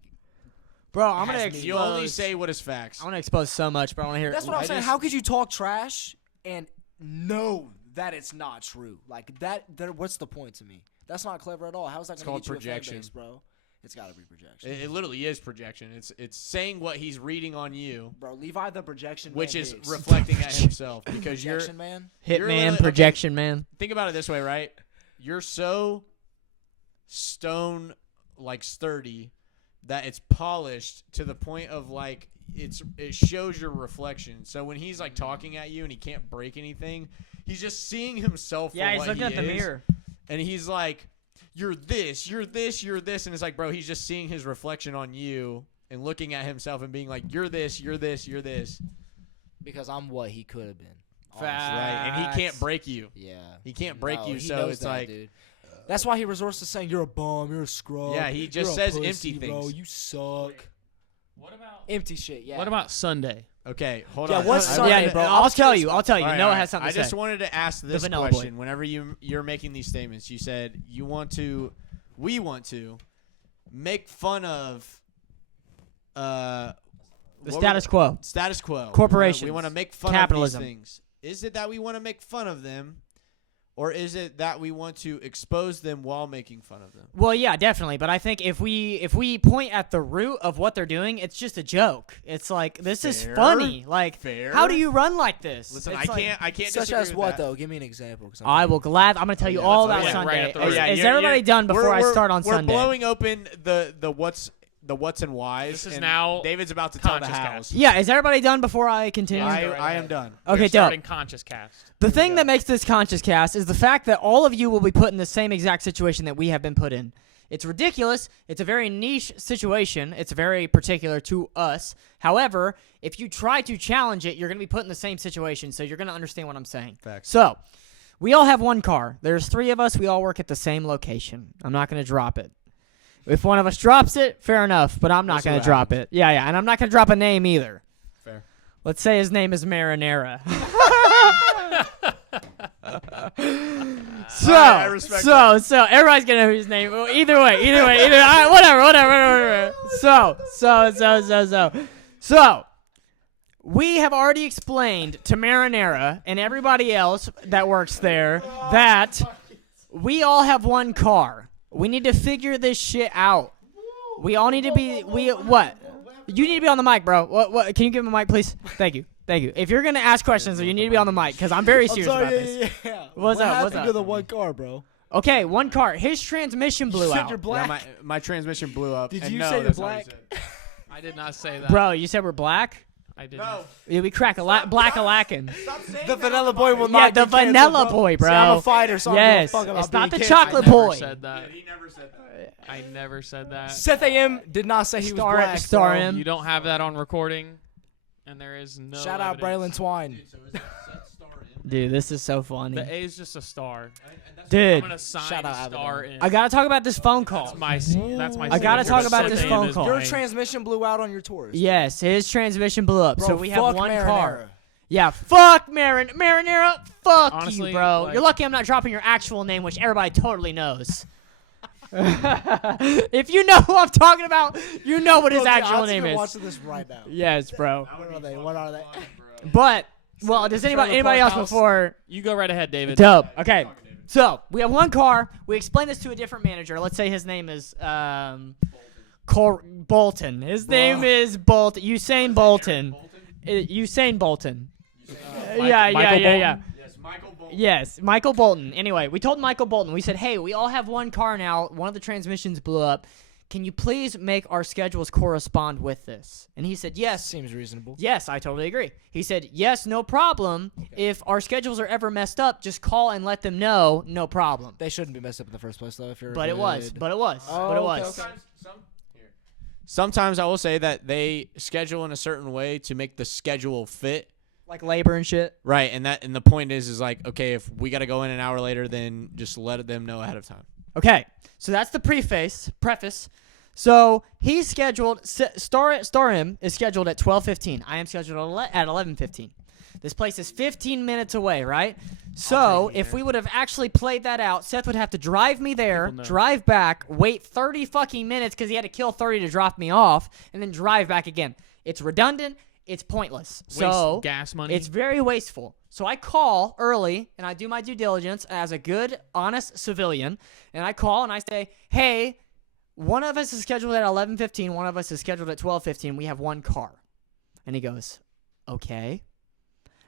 Bro, I'm gonna Has me- you only expose. say what is facts. I want to expose so much, but I want to hear. That's what I'm I saying. just- How could you talk trash and know that it's not true? Like that. What's the point to me? That's not clever at all. How's that It's gonna called get you a fan projection. base, bro? It's gotta be projection. It literally is projection. It's saying what he's reading on you, Bro, Levi the projection which man is Higgs. reflecting at himself because you're. Projection man. you're Hitman, literally- projection man. Think about it this way, right? You're so stone like sturdy that it's polished to the point of like it shows your reflection. So when he's like talking at you and he can't break anything, he's just seeing himself. Yeah, for he's what looking he at the is, mirror. and he's like, "You're this, you're this, you're this," and it's like, bro, he's just seeing his reflection on you and looking at himself and being like, "You're this, you're this, you're this." Because I'm what he could have been. honestly. Fact. Right, and he can't Facts. break you. Yeah. He can't break No, you, he so knows it's that, like, dude. That's why he resorts to saying you're a bum, you're a scrub. Yeah, he just you're a says pussy, empty bro. things. You suck. What about Empty shit. Yeah. What about Sunday? okay, hold Yeah, on. what's I- Sunday, Yeah, bro? I'll tell curious you. about I'll tell you. All right, Noah all right. has something I to say. just wanted to ask this Vanilla question. Whenever you're making these statements, you said we want to make fun of The what status quo. status quo. Corporations. We want to make fun Capitalism. of these things. Is it that we want to make fun of them, or is it that we want to expose them while making fun of them? Well, yeah, definitely. But I think if we point at the root of what they're doing, it's just a joke. It's like this is Fair. funny. Like, Fair. how do you run like this? Listen, It's like- I can't Such disagree as with what that. though? Give me an example. 'Cause I will glad. I'm gonna tell you Yeah, all let's about go. Yeah, right Sunday. at the root. Yeah, Is you're- everybody you're- done before I start on we're Sunday? blowing open the what's and whys. This is and now David's about to tell the Conscious hows. Cast. Yeah, is everybody done before I continue? Yeah. I am done. Okay, We're dope. starting Conscious Cast. The thing that makes this Conscious Cast is the fact that all of you will be put in the same exact situation that we have been put in. It's ridiculous. It's a very niche situation. It's very particular to us. However, if you try to challenge it, you're going to be put in the same situation, so you're going to understand what I'm saying. Facts. So, we all have one car. There's 3 of us. We all work at the same location. I'm not going to drop it. If one of us drops it, fair enough, but I'm not We'll see going what to drop happens. it. Yeah, and I'm not going to drop a name either. Fair. Let's say his name is Marinara. I respect So everybody's gonna know his name. Well, either way. All right, whatever. So we have already explained to Marinara and everybody else that works there that we all have one car. We need to figure this shit out. We all need to be. What? You need to be on the mic, bro. What? Can you give him a mic, please? Thank you. If you're gonna ask questions, you need to be on the mic because I'm very serious about this. Yeah. What's what up? happened What's up? to the one car, bro? Okay, one car. His transmission blew You said out. you're Yeah, black. my transmission blew up. Did and you no, say you're that's not what he black? said. I did not say that. Bro, you said we're black? I did No. not. Yeah, we crack black a lacking. Stop saying The that Vanilla on Boy mic. will Yeah, not the get canceled, Vanilla bro. Boy, bro. See, I'm a fighter, so Yes, I don't give a fuck about it's not being the canceled. chocolate I never boy. said that. He never said that. I never said that. Seth AM did not say he was Star- black. Star bro. M. You don't have that on recording, and there is no. Shout out evidence. Braylon Twine. Dude, so is that Seth Star in? Dude, this is so funny. The A is just a star. And that's Dude, I'm gonna sign Shout out star Abaddon. in. I gotta talk about this phone call. That's my. That's my. I gotta signature. talk about Seth this AM phone is call. Your mine. transmission blew out on your tours. Yes, his transmission blew up, Bro, so we have fuck one Marinara. car. Yeah, fuck Marinara. Fuck Honestly, you, bro. like- You're lucky I'm not dropping your actual name, which everybody totally knows. If you know who I'm talking about, you know what his Bro, the actual odds name of is. watching this right now. Yes, bro. What are they? What are they? But well, does anybody else Parkhouse. before? You go right ahead, David. Dope. Okay. So we have one car. We explain this to a different manager. Let's say his name is Bolton. His name is Bolton. Usain Bolton. Usain Bolton. Yeah. Yes, Michael Bolton. Yes, Michael Bolton. Anyway, we told Michael Bolton. We said, "Hey, we all have one car now. One of the transmissions blew up. Can you please make our schedules correspond with this?" And he said, "Yes." Seems reasonable. Yes, I totally agree. He said, "Yes, no problem. If our schedules are ever messed up, just call and let them know. No problem." They shouldn't be messed up in the first place, though. If you're But it was. good- But it was. Oh, But it okay, was. okay. Sometimes I will say that they schedule in a certain way to make the schedule fit. Like labor and shit. Right, and the point is like, okay, if we got to go in an hour later, then just let them know ahead of time. Okay, so that's the preface. So he's scheduled. Star-M is scheduled at 12:15. I am scheduled at 11:15. This place is 15 minutes away, right? So if we would have actually played that out, Seth would have to drive me there, People know. drive back, wait 30 fucking minutes because he had to kill 30 to drop me off, and then drive back again. It's redundant. It's pointless. So Waste gas money. it's very wasteful. So I call early and I do my due diligence as a good, honest civilian, and I call and I say, "Hey, one of us is scheduled at 11:15. One of us is scheduled at 12:15. We have one car." And he goes, "Okay."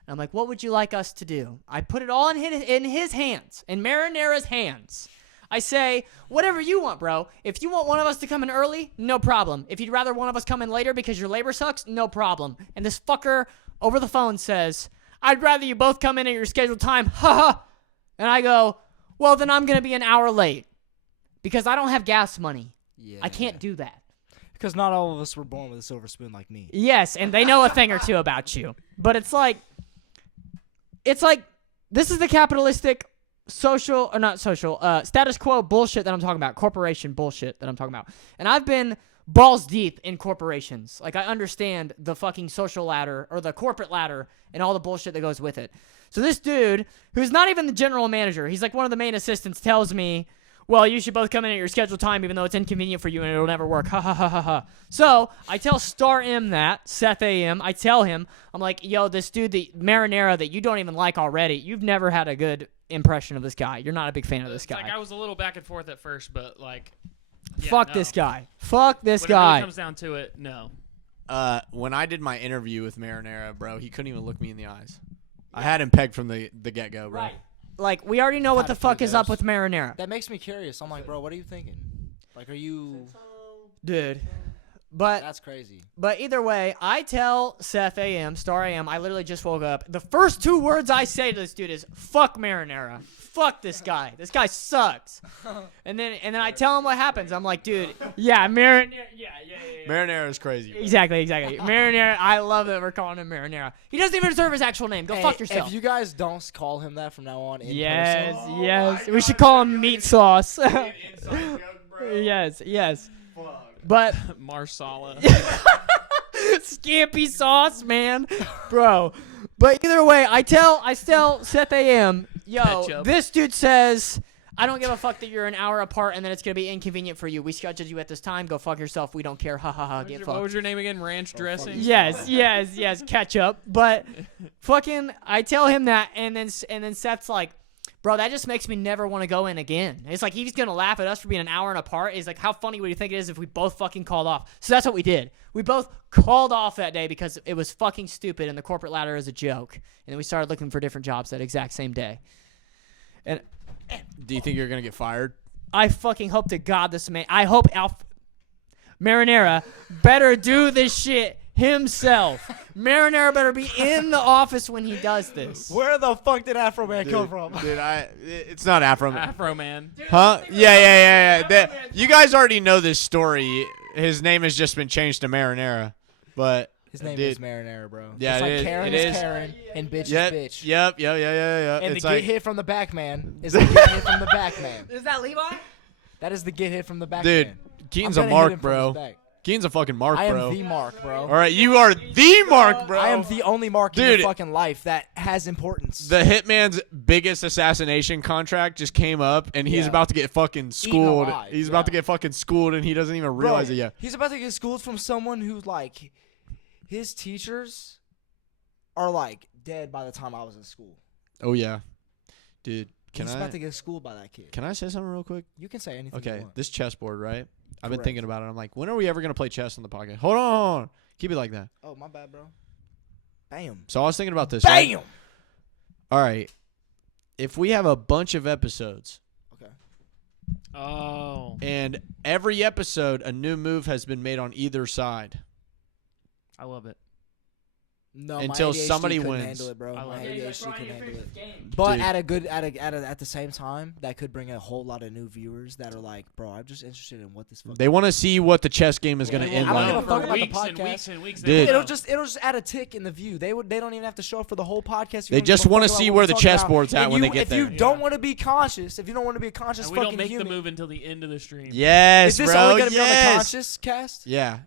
And I'm like, "What would you like us to do?" I put it all in his hands, in Marinara's hands. I say, "Whatever you want, bro. If you want one of us to come in early, no problem. If you'd rather one of us come in later because your labor sucks, no problem." And this fucker over the phone says, "I'd rather you both come in at your scheduled time." Ha ha. And I go, "Well, then I'm going to be an hour late because I don't have gas money. Yeah. I can't do that." Because not all of us were born with a silver spoon like me. Yes, and they know a thing or two about you. But it's like this is the capitalistic status quo bullshit that I'm talking about. Corporation bullshit that I'm talking about. And I've been balls deep in corporations. Like, I understand the fucking social ladder or the corporate ladder and all the bullshit that goes with it. So this dude, who's not even the general manager, he's like one of the main assistants, tells me, "Well, you should both come in at your scheduled time even though it's inconvenient for you and it'll never work." Ha ha ha ha ha. So I tell Star-M that, Seth A.M., I tell him, I'm like, "Yo, this dude, the Marinara that you don't even like already, you've never had a good impression of this guy. You're not a big fan of this It's like guy. I was a little back and forth at first, but like, yeah, Fuck no. this guy. Fuck this When it guy." really comes down to it, no. When I did my interview with Marinara, bro, he couldn't even look me in the eyes. I had him pegged from the get-go, bro. Right. Like, we already know what Had the a few fuck of is up those. with Marinara. That makes me curious. I'm like, bro, what are you thinking? Like, are you? Dude. But That's crazy. But either way, I tell Seth A.M., Star A.M., I literally just woke up. The first two words I say to this dude is, "Fuck Marinara. Fuck this guy. This guy sucks." And then I tell him what happens. I'm like, "Dude, yeah, Marinara, yeah. Marinara is crazy, bro. Exactly. Marinara, I love that we're calling him Marinara. He doesn't even deserve his actual name. Go fuck yourself. If you guys don't call him that from now on in Yes, person, yes. We should call him Meat Sauce. Yes. But Marsala. Scampy sauce, man, bro. But either way, I tell Seth A.M., "Yo, Ketchup. this dude says I don't give a fuck that you're an hour apart and then it's gonna be inconvenient for you. We scheduled you at this time. Go fuck yourself. We don't care. Ha ha ha. Get What fucked." was your name again? Ranch dressing. Yes. Ketchup. But fucking, I tell him that, and then Seth's like, "Bro, that just makes me never want to go in again." It's like he's gonna laugh at us for being an hour and apart. He's like, "How funny would you think it is if we both fucking called off?" So that's what we did. We both called off that day because it was fucking stupid and the corporate ladder is a joke. And then we started looking for different jobs that exact same day. And Do you think you're going to get fired? I fucking hope to God this man. I hope Marinara better do this shit himself. Marinara better be in the office when he does this. where the fuck did Afro Man come from? Dude, it's not Afro. Afro Man. Huh? Yeah. You guys already know this story. His name has just been changed to Marinara. But His name dude, is Marinara, bro. Yeah, it's like it is. Karen It is is. Karen and bitch Yep, is bitch. Yep. Yeah. And It's the like, get hit from the back man is the get hit from the back man. Is that Levi? That is the get hit from the back dude, man. Keaton's I'm a gonna hit mark, him from his bro. back. Keen's a fucking mark, I am bro. the mark, bro. All right, you are the mark, bro. I am the only mark in Dude. your fucking life that has importance. The Hitman's biggest assassination contract just came up, and he's Yeah. about to get fucking schooled. alive, He's about to yeah. get fucking schooled, and he doesn't even Bro, realize it yet. He's about to get schooled from someone who, like, his teachers are, like, dead by the time I was in school. Oh yeah, dude. He's about to get schooled by that kid. Can I say something real quick? You can say anything you Okay, want. this chessboard, right? I've been Correct. thinking about it. I'm like, when are we ever gonna play chess on the podcast? Hold on. Keep it like that. Oh, my bad, bro. Bam. So I was thinking about this. right? Bam! All right. If we have a bunch of episodes Okay. Oh, and every episode a new move has been made on either side. I love it. No, Until my ADHD somebody couldn't wins. handle it, bro. I love My it. ADHD couldn't handle it. Game. But Dude. at the same time, that could bring a whole lot of new viewers that are like, bro, I'm just interested in what this fuck. They want to see what the chess game is gonna They end will I don't like. give a know fuck for about the weeks and podcast. weeks and weeks. Dude. They will It'll know. just add a tick in the view. They don't even have to show up for the whole podcast. They just want to see where the chessboard's at when they get if there. you don't want to be conscious, if you don't want to be a conscious And we don't fucking make human, the move until the end of the stream. Yes, is this bro. only gonna be on the yes. conscious cast? Yeah.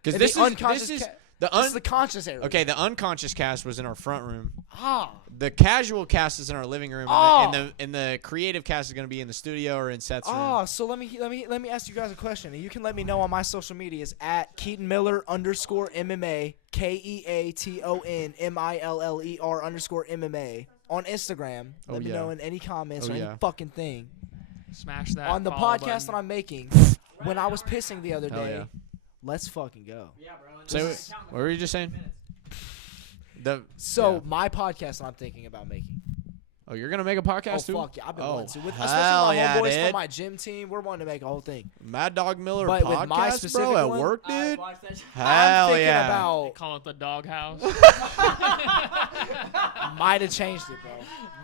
Because And this the is unconscious this is ca- the This is the conscious area. okay. The unconscious cast was in our front room. Ah. The casual cast is in our living room, Oh. and the creative cast is gonna be in the studio or in Seth's room. Oh, so let me ask you guys a question, and you can let me know on my social medias at Keaton Miller _MMA KEATONMILLER _ MMA on Instagram. Oh, Let me yeah. know in any comments Oh, or yeah. any fucking thing Smash that on the follow podcast that button. I'm making. When I was pissing the other Hell day, yeah. let's fucking go. Yeah, bro. and So, this is counting what were you just saying? The So yeah. my podcast that I'm thinking about making. Oh, you're gonna make a podcast too? Fuck yeah, I've been Oh, wanting to. With, hell especially my yeah, homeboys dude. from my gym team, we're wanting to make a whole thing. Mad Dog Miller But with podcast, my bro, specific at one, work, I dude. watched that shit. Hell I'm thinking yeah. They about call it the doghouse. might have changed it, bro.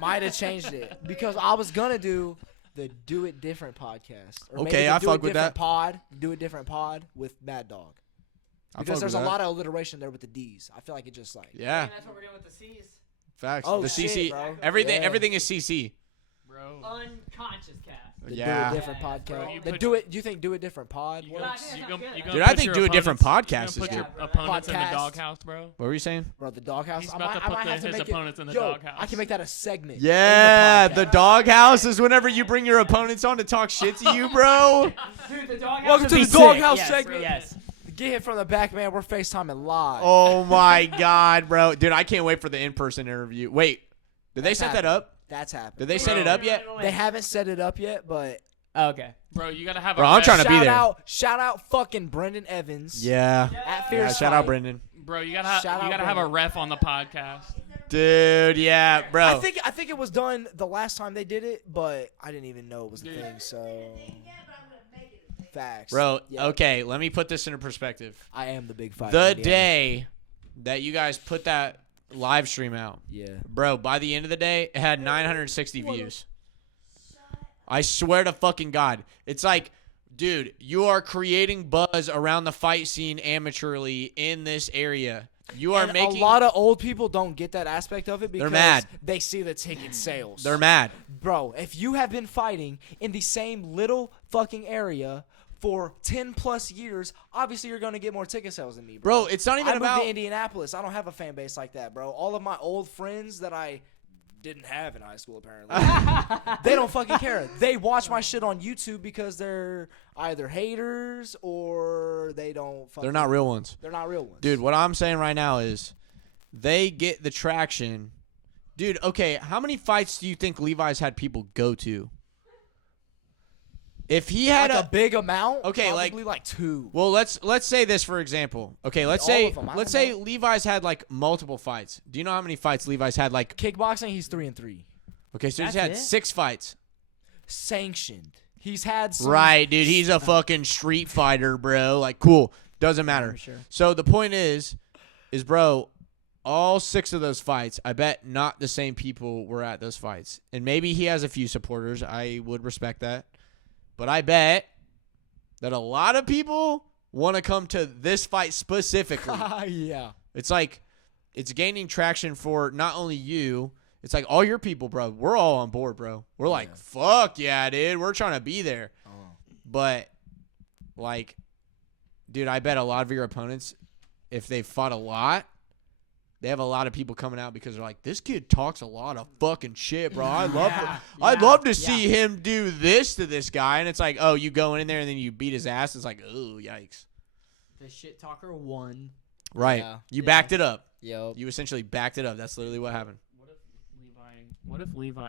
Might have changed it because I was gonna do the Do It Different podcast. Or maybe Okay, the I Do fuck It with Different that. Pod. Do It Different Pod with Mad Dog. I Because fuck there's with a that. lot of alliteration there with the D's. I feel like it just like Yeah, And that's what we're doing with the C's. facts. Oh, the shit, CC, bro. everything, Yeah. everything is CC. Bro. Unconscious cast. the Yeah. Do It Different Yeah, podcast. bro, you The put- Do It. Do you think Do It Different Pod? You Well, gonna, I think you that gonna, sounds you good. gonna Dude, I put think your Do It Different opponents- podcast is you gonna good. put your opponents in the Podcast. doghouse, bro. What were you saying? Bro, the doghouse. He's I about might, to I put might have to his make opponents in the yo, doghouse. I can make that a segment. Yeah, in the podcast. doghouse is whenever you bring your opponents on to talk shit to you, bro. Dude, the doghouse Welcome would to be the doghouse sick. Yes, segment. Yes. Get hit from the back, man. We're FaceTiming live. Oh my god, bro, dude, I can't wait for the in-person interview. Wait, did they That's set that happening. up? That's happening. Did they set it up yet? They haven't set it up yet, but Oh, okay. Bro, you gotta have Bro, a I'm ref. trying to be there. Shout out fucking Brendan Evans. Yeah. At Fierce Yeah, shout out Fight. Brendan. Bro, you gotta Shout out have a Brendan. ref on the podcast. Dude, yeah, bro. I think it was done the last time they did it, but I didn't even know it was a Dude. thing. So facts, Bro, Yeah. okay, let me put this into perspective. I am the big fight. The day that you guys put that live stream out, Yeah. bro, by the end of the day, it had 960 views. I swear to fucking God. It's like, dude, you are creating buzz around the fight scene amateurly in this area. You are And making a lot of old people don't get that aspect of it because mad. they see the ticket sales. They're mad. Bro, if you have been fighting in the same little fucking area for 10 plus years, obviously you're going to get more ticket sales than me, bro. Bro, it's not even I moved about to Indianapolis. I don't have a fan base like that, bro. All of my old friends that I didn't have in high school, apparently, they don't fucking care. They watch my shit on YouTube because they're either haters or they don't fucking... they're not real ones. They're not real ones. Dude, what I'm saying right now is they get the traction. Dude, okay, how many fights do you think Levi's had people go to? If he had like a big amount? Okay, probably like 2. well, let's say this for example. Okay, let's All say of them, I let's don't say know. Levi's had like multiple fights. Do you know how many fights Levi's had? Like, Kickboxing, he's 3-3. okay, so he's That's had it? 6 fights. Sanctioned. He's had some... Right, dude, he's a fucking street fighter, bro. Like, cool, doesn't matter. For sure. So the point is bro, all 6 of those fights, I bet not the same people were at those fights. And maybe he has a few supporters. I would respect that. But I bet that a lot of people want to come to this fight specifically. yeah. It's like it's gaining traction for not only you, it's like all your people, bro. We're all on board, bro. We're like, fuck yeah, dude. We're trying to be there. Oh. But like dude, I bet a lot of your opponents, if they fought a lot, they have a lot of people coming out because they're like, this kid talks a lot of fucking shit, bro. I'd love to see him do this to this guy. And it's like, oh, you go in there and then you beat his ass. It's like, oh, yikes. The shit talker won. Right. Yeah. You backed it up. Yo. You essentially backed it up. That's literally what happened. What if Levi?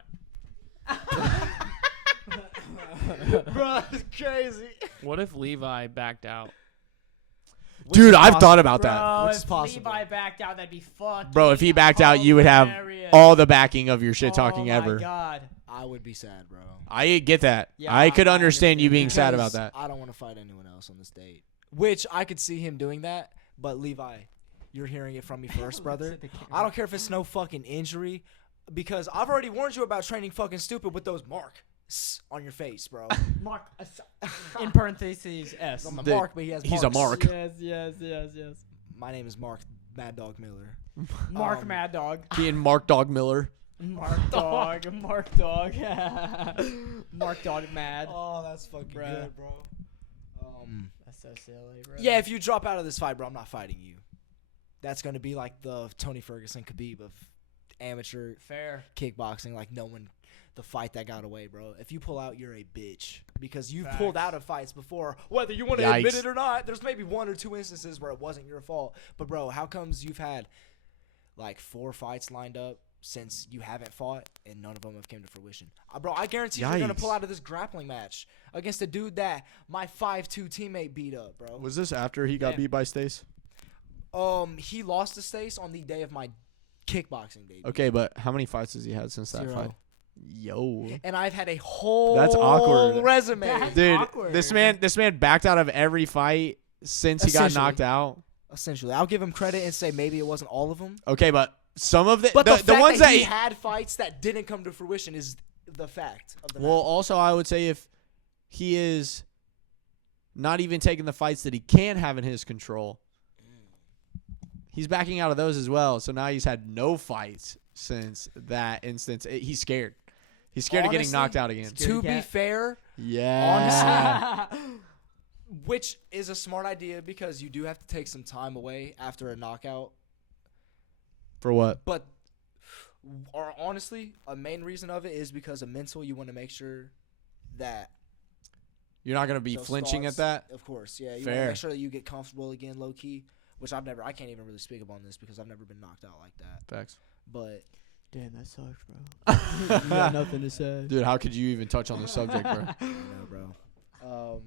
Bro, it's crazy. What if Levi backed out? Dude, I've thought about that. Bro, Which is if possible. Levi backed out, that'd be fucking Bro, if he backed out, you would have hilarious. all the backing of your shit talking oh ever. my God. I would be sad, bro. I get that. Yeah, I could I understand you understand. being sad Because about that. I don't want to fight anyone else on this date. Which I could see him doing that, but Levi, you're hearing it from me first, brother. I don't care if it's no fucking injury, because I've already warned you about training fucking stupid with those marks on your face, bro. Mark, in parentheses, S. I'm a Dude, Mark, but he has he's a marks. Mark. Yes. My name is Mark maddawg Miller. Mark Mad Dog. He and Mark Dog Miller. Mark Dog. Mark Dog Mad. Oh, that's fucking Bruh. good, bro. That's so silly, bro. Yeah, if you drop out of this fight, bro, I'm not fighting you. That's going to be like the Tony Ferguson Khabib of amateur Fair. kickboxing. Like, no one, the fight that got away, bro. If you pull out, you're a bitch. Because you've Facts. pulled out of fights before, whether you want to admit it or not. There's maybe 1 or 2 instances where it wasn't your fault. But, bro, how comes you've had like 4 fights lined up since you haven't fought and none of them have came to fruition? Bro, I guarantee you're going to pull out of this grappling match against a dude that my 5'2" teammate beat up, bro. Was this after he got Yeah. beat by Stace? He lost to Stace on the day of my kickboxing debut. Okay, but how many fights has he had since that 0. fight? Yo. And I've had a whole That's awkward. resume. That's Dude, awkward. this man backed out of every fight since he got Essentially. knocked out. Essentially, I'll give him credit and say maybe it wasn't all of them. Okay, but some of But the fact ones that that he had fights that didn't come to fruition is the fact of the well, matter. also I would say if he is not even taking the fights that he can have in his control, he's backing out of those as well. So now he's had no fights since that instance. He's scared. He's scared of getting Honestly, knocked out again. To be cat. fair, Yeah. which is a smart idea because you do have to take some time away after a knockout. For what? But or honestly, a main reason of it is because of mental. You want to make sure that You're not going to be those flinching thoughts- at that? Of course, yeah. You want to Fair. make sure that you get comfortable again, low key. Which I can't even really speak upon this because I've never been knocked out like that. Facts. But Damn, that sucks, bro. You got nothing to say. Dude, how could you even touch on this subject, bro? I know, bro.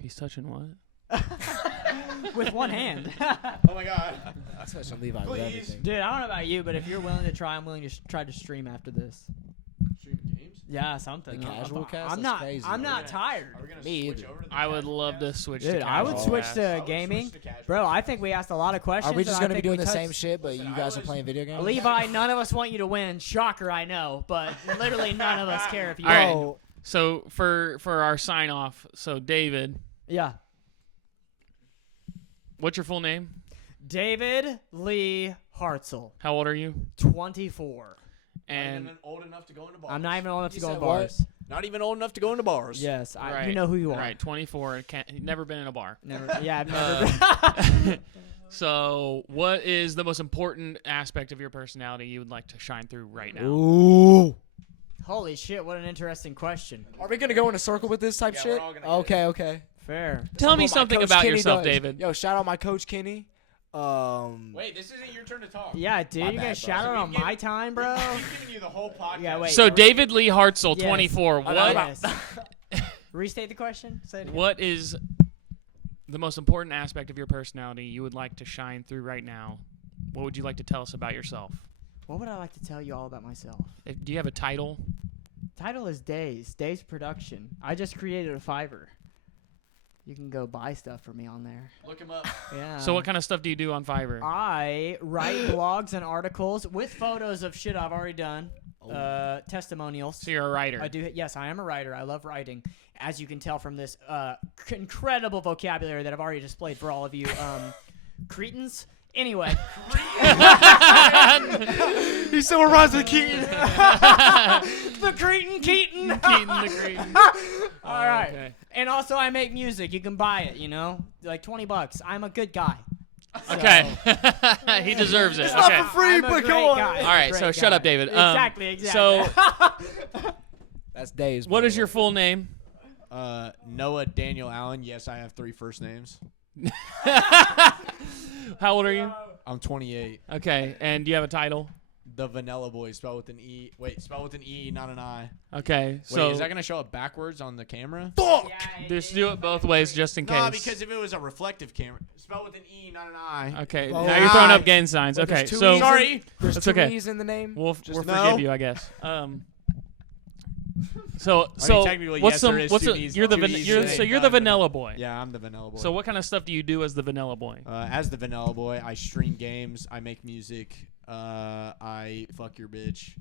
He's touching what? With one hand. Oh my god. I touched on Levi with Please. everything. Dude, I don't know about you, but if you're willing to try, I'm willing to try to stream after this. Yeah, something. The casual cast? I'm That's not. crazy, I'm bro. not tired. Are we gonna Me switch either. over to the I would casual love to cast? switch Dude, to I would casual switch cast. to gaming. Bro, I think we asked a lot of questions. Are we just going gonna to be doing the same shit, but Listen, you I guys are was- playing video games? Levi, none of us want you to win. Shocker, I know, but literally none of us care if you All right. win. Bro, So for our sign off, so David, Yeah. what's your full name? David Lee Hartzell, How old are you? 24. And old enough to go into bars. I'm not even old enough to You go in said what? bars. Not even old enough to go into bars. Yes, Right. you know who you are. Right, 24. Never been in a bar. Never. Yeah, I've never. Been. So, what is the most important aspect of your personality you would like to shine through right now? Ooh. Holy shit! What an interesting question. Are we gonna go in a circle with this type Yeah, shit? we're all gonna get it. Okay. Fair. Tell me That's what my something coach about Kenny yourself, does. David. Yo, shout out my coach Kenny. Wait, this isn't your turn to talk. Yeah, dude, My you bad, gonna bro. shout So out we've on given- my time, bro? We've given you the whole podcast. Yeah, wait. So, are we- David Lee Hartzell, Yes. 24. know What? about- Yes. Restate the question. Say it again. What is the most important aspect of your personality you would like to shine through right now? What would you like to tell us about yourself? What would I like to tell you all about myself? Do you have a title? Title is Days Production. I just created a Fiverr. You can go buy stuff for me on there. Look him up. Yeah. So, what kind of stuff do you do on Fiverr? I write blogs and articles with photos of shit I've already done. Testimonials. So, you're a writer. I do. Yes, I am a writer. I love writing, as you can tell from this incredible vocabulary that I've already displayed for all of you, cretins. Anyway, He still reminds me of Keaton. the cretin, Keaton. Keaton the Cretin. All right. Okay. And also, I make music. You can buy it. Like $20. I'm a good guy. Okay. He deserves it. It's Okay. not for free, I'm a but great come on. guy. All right, Great so shut guy. up, David. Exactly. So, That's Dave's. what is your full name? Noah Daniel Allen. Yes, I have 3 first names. How old are you? I'm 28. Okay, and do you have a title? The Vanilla Boy, spelled with an E. Wait, spelled with an E, not an I. Okay, Wait, so is that gonna show up backwards on the camera? just do it both ways just in case. No, because if it was a reflective camera, spelled with an E, not an I. Okay, Well, now you're throwing up I- gang signs. But there's Okay, two so E's Sorry. There's That's 2 okay. E's in the name. we'll Just forgive no. you, I guess. So technically, what's yes, some there is what's two the E's- you're the two van- E's you're in so it, you're the but- vanilla boy. Yeah, I'm the Vanilla Boy. So what kind of stuff do you do as the vanilla boy? As the Vanilla Boy, I stream games. I make music. I fuck your bitch.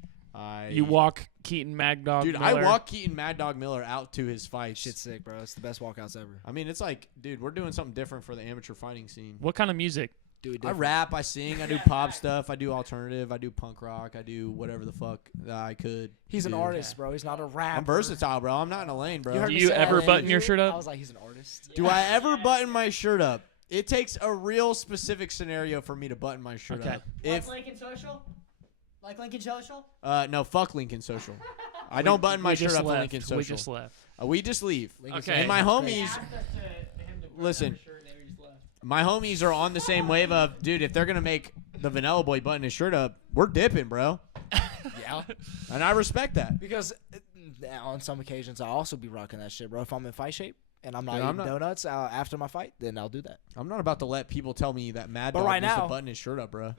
You walk Keaton Maddawg Dude, Miller. I walk Keaton Maddawg Miller out to his fights. Shit's sick, bro. It's the best walkouts ever. I mean, it's like, dude, we're doing something different for the amateur fighting scene. What kind of music? Do it I different. rap, I sing, I do pop stuff, I do alternative, I do punk rock, I do whatever the fuck that I could. He's an do. artist, bro. He's not a rapper. I'm versatile, bro. I'm not in a lane, bro. You heard Do me you say ever that in button your interview? shirt up? I was like, he's an artist. Do I ever button my shirt up? It takes a real specific scenario for me to button my shirt Okay. up. If Lincoln Social? Like Lincoln Social? no, fuck Lincoln Social. I don't button my We shirt just up for left. Lincoln We Social. just left. We just leave. Lincoln's Okay. And my great. homies, listen, my homies are on the same wave of, dude, if they're gonna make the Vanilla Boy button his shirt up, we're dipping, bro. Yeah. And I respect that. Because on some occasions, I'll also be rocking that shit, bro. If I'm in fight shape and I'm not Dude, eating I'm not- donuts after my fight, then I'll do that. I'm not about to let people tell me that Mad But Dog right needs to now- button his shirt up, bro.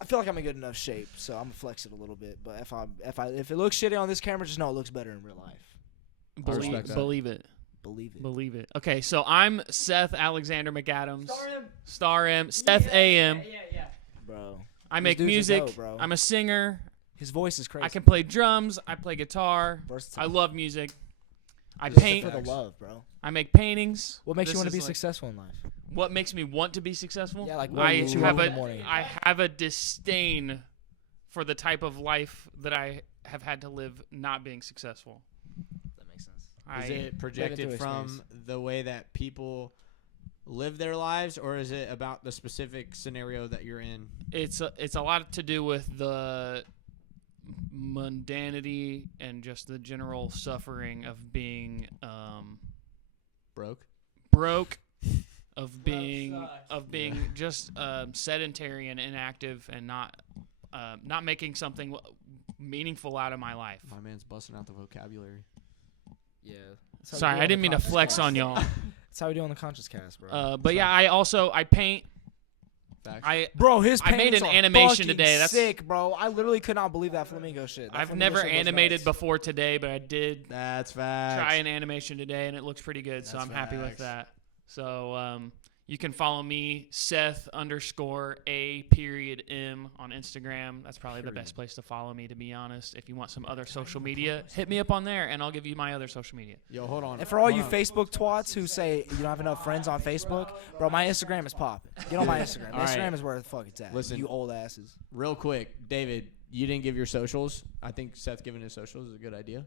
I feel like I'm in good enough shape, so I'm gonna flex it a little bit. But if it looks shitty on this camera, just know it looks better in real life. respect that. Believe it. Believe it. Believe it. Okay, so I'm Seth Alexander McAdams. Star him. Star M. Seth AM. Yeah. Bro. I These make dudes are music. dope, bro. I'm a singer. His voice is crazy. I can play drums. I play guitar. Versatile. I love music. I Just paint. for the love, bro. I make paintings. What makes This you want to is be like- successful in life? What makes me want to be successful? Yeah, like what I gets you have up in a the morning? I have a disdain for the type of life that I have had to live not being successful. That makes sense. Is it projected into from experience. the way that people live their lives, or is it about the specific scenario that you're in? It's a lot to do with the mundanity and just the general suffering of being Broke? broke, of being just sedentary and inactive and not making something meaningful out of my life. My man's busting out the vocabulary. Yeah. Sorry, I didn't mean to flex on y'all. That's how we do on the Conscious Cast, bro. But yeah, I paint. Facts. Bro, his I made paintings an are animation fucking today. That's- sick, bro. I literally could not believe that flamingo shit. That I've flamingo never shit goes animated nuts. before today, but I did That's facts. try an animation today, and it looks pretty good. So That's I'm happy with facts. that. So you can follow me, Seth_A_M on Instagram. That's probably the best place to follow me, to be honest. If you want some other social media, hit me up on there, and I'll give you my other social media. Yo, hold on. And for all Hold you on. Facebook twats who say you don't have enough friends on Facebook, bro, my Instagram is popping. Get on my Instagram. All right. Instagram is where the fuck it's at. Listen. You old asses. Real quick, David, you didn't give your socials. I think Seth giving his socials is a good idea.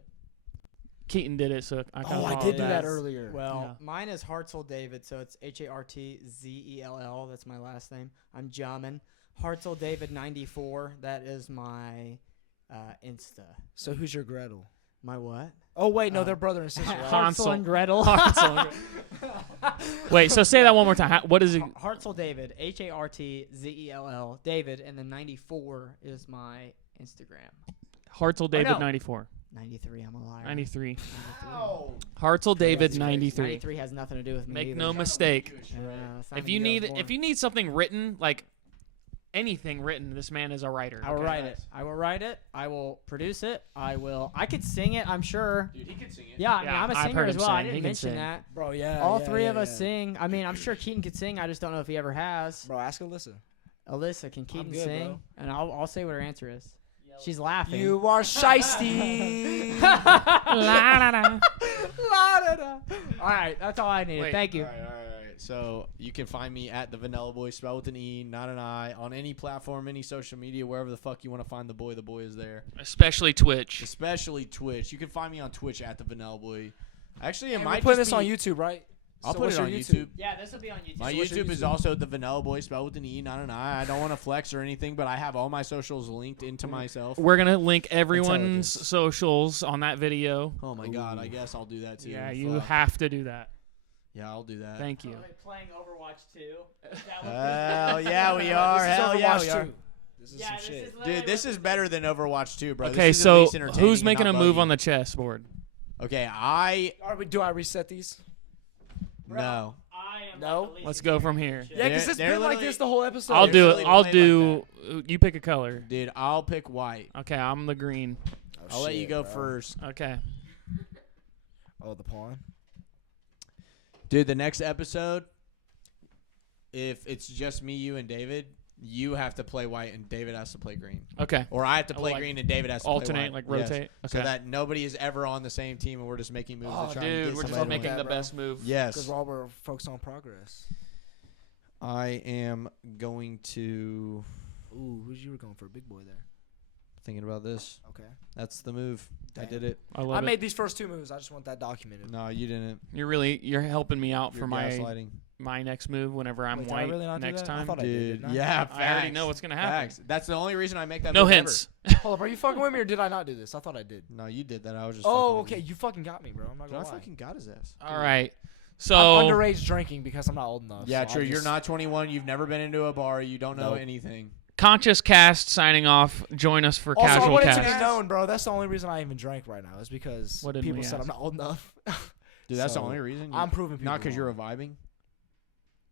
Keaton did it, so I kind Oh, of I did do that That's- earlier. Well, Yeah. mine is Hartzell David, so it's HARTZELL. That's my last name. I'm Jamin. Hartzell David 94. That is my Insta. So who's your Gretel? My what? Oh wait, no, they're brother and sister. Right? Hansel. Hartzell and Gretel. Wait, so say that one more time. What is it? Hartzell David. HARTZELL. David, and then 94 is my Instagram. Hartzell David no. 94. 93. I'm a liar. 93. 93. Hartzell David that's crazy. 93. 93 has nothing to do with me. Make either. no mistake. It's not If the you year I was need born. if you need something written, like anything written, this man is a writer. I will okay? write it. I will write it. I will produce it. I could sing it, I'm sure. Dude, he could sing it. Yeah, I mean, Yeah, I'm a I've singer heard as him well. I sing. He didn't can mention sing. that. Bro, yeah. All yeah, three yeah, of us yeah. sing. I mean, I'm sure Keaton could sing. I just don't know if he ever has. Bro, ask Alyssa. Alyssa, can Keaton good, sing? bro. And I'll say what her answer is. She's laughing. You are shiesty. La-da-da. All right, that's all I needed. Wait. Thank you. All right. So you can find me at the Vanilla Boy, spelled with an E, not an I, on any platform, any social media, wherever the fuck you want to find the boy. The boy is there. Especially Twitch. Especially Twitch. You can find me on Twitch at the Vanilla Boy. Actually, it And might we're putting just this on be- YouTube, right? I'll So put what's it your on YouTube? YouTube. Yeah, this will be on YouTube. My So what's your YouTube is YouTube? also the Vanella Boy, spelled with an E, not an I. I don't want to flex or anything, but I have all my socials linked into myself. We're gonna link everyone's Intelligence. socials on that video. Oh my God, I Ooh. guess I'll do that too. Yeah, you Fuck. have to do that. Yeah, I'll do that. Thank you. Are they playing Overwatch 2? Hell yeah, we are. This is Hell yeah, Overwatch we are. 2. This is Yeah, some this shit. is literally Dude, this what is better than Overwatch 2, bro. Okay, This is at so least entertaining who's and making not a move buggy. on the chessboard? Okay, Do I reset these? Bro, no. I am No? like the least Let's go from experienced here. in Yeah, because shit. it's They're been like literally- this the whole episode. I'll They're do really it. I'll playing do. You pick a color. Dude, I'll pick white. Okay, I'm the green. Oh, I'll let you shit, go bro. first. Okay. Oh, the pawn. Dude, the next episode, if it's just me, you, and David, you have to play white and David has to play green. Okay. Or I have to Oh, play like green and David has to play Alternate, white. like Yes. rotate. So Okay. that nobody is ever on the same team and we're just making moves Oh, to try and Dude, get we're just somebody to making win. the bro. best move. Because Yes. while we're focused on progress. I am going to... Ooh, who's you were going for? Big boy there. Thinking about this. Okay. That's the move. I Damn. did it. I I love it. made these first two moves. I just want that documented. No, you didn't. You're helping me out You're for gaslighting. my next move whenever I'm Wait, did I white really not do next that? I time. thought I did, Dude, didn't I? yeah, I already facts. know what's gonna happen. Facts. That's the only reason I make that No move hints. Hold up, are you fucking with me or did I not do this? I thought I did. Ever. No, you did that. I was just Oh, fucking with okay. you. You fucking got me, bro. I'm not Dude, I gonna lie. fucking got his ass. All right. So I'm underage drinking because I'm not old enough. Yeah, so true. I'll You're just- not 21. You've never been into a bar. You don't know Nope. anything. Conscious Cast signing off. Join us for Also, I Casual wanted Cast. to be known, bro. That's the only reason I even drank right now. Is because What didn't people we said ask? I'm not old enough. Dude, that's the So, only reason. I'm proving people Not because you're wrong. vibing.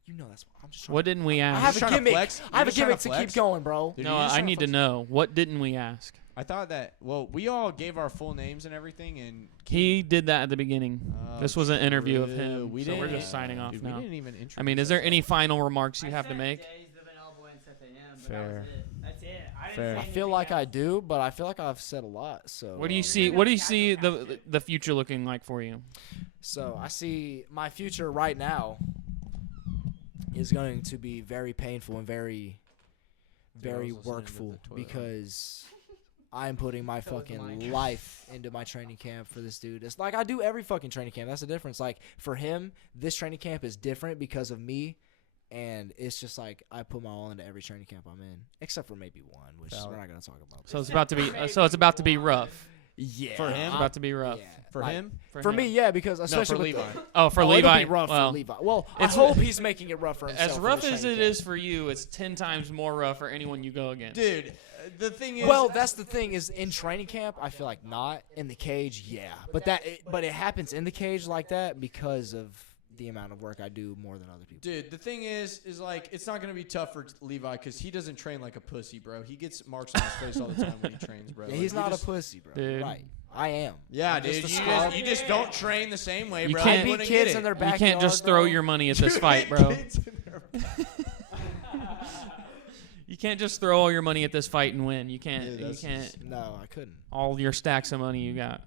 You know that's. I'm just trying. What didn't we I ask? have just a trying to gimmick. flex? I have You're a just trying gimmick to to flex? keep going, bro. Dude, No, you're just I trying to need to flex. know. What didn't we ask? I thought that. Well, we all gave our full names and everything, and He did that at the beginning. Oh, This was an interview of true. him, We so we're didn't- just signing off Dude, now. We didn't even introduce I mean, is there any ourselves. final remarks you I have to said make? Days the Vanilla Boy and set the end, but Fair. that was it. That's it. I didn't Fair. say I feel anything like I else. do, but I feel like I've said a lot. So What do you You're see? gonna What do you be see Casual the future looking like for you? So I see my future right now is going to be very painful and very, Dude, I very was listening to workful the toilet. because I'm putting my That was the fucking mic. life into my training camp for this dude. It's like I do every fucking training camp. That's the difference. Like for him, this training camp is different because of me. And it's just like I put my all into every training camp I'm in, except for maybe one, which Valid. we're not gonna talk about. So it's about to be. So it's about to be rough. Yeah, For him? It's about to be rough. yeah. For Like, him? For him. me, yeah, because especially for with Levi. The, Oh, for oh, Levi. it'll be rough well, for Levi. Well, I it's- hope he's making it rough for himself. as for rough this as training it camp. is for you, it's 10 times more rough for anyone you go against. Dude, the thing is. Well, that's the thing is in training camp, I feel like not in the cage, yeah, but it happens in the cage like that because of the amount of work I do more than other people. Dude, the thing is like, it's not going to be tough for Levi because he doesn't train like a pussy, bro. He gets marks on his face all the time when he trains, bro. Yeah, Like, he's you not just- a pussy, bro. Dude. Right, I am. Yeah, I'm dude. just a You scrub. just don't train the same way, You bro. can't- You beat wouldn't kids get in their it. You can't backyard, just throw bro. your money at this You fight, hit bro. kids in their- You can't just throw all your money at this fight and win. You can't. Yeah, you that's can't. just- No, I couldn't. All your stacks of money you got.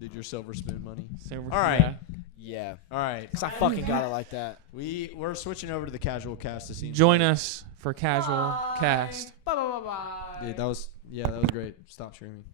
Dude, your silver spoon money. So All right. yeah. Yeah, All right. because I fucking got it like that. We're switching over to the casual cast to see. Join us for Casual Cast. Bye bye bye bye. Dude, that was great. Stop streaming.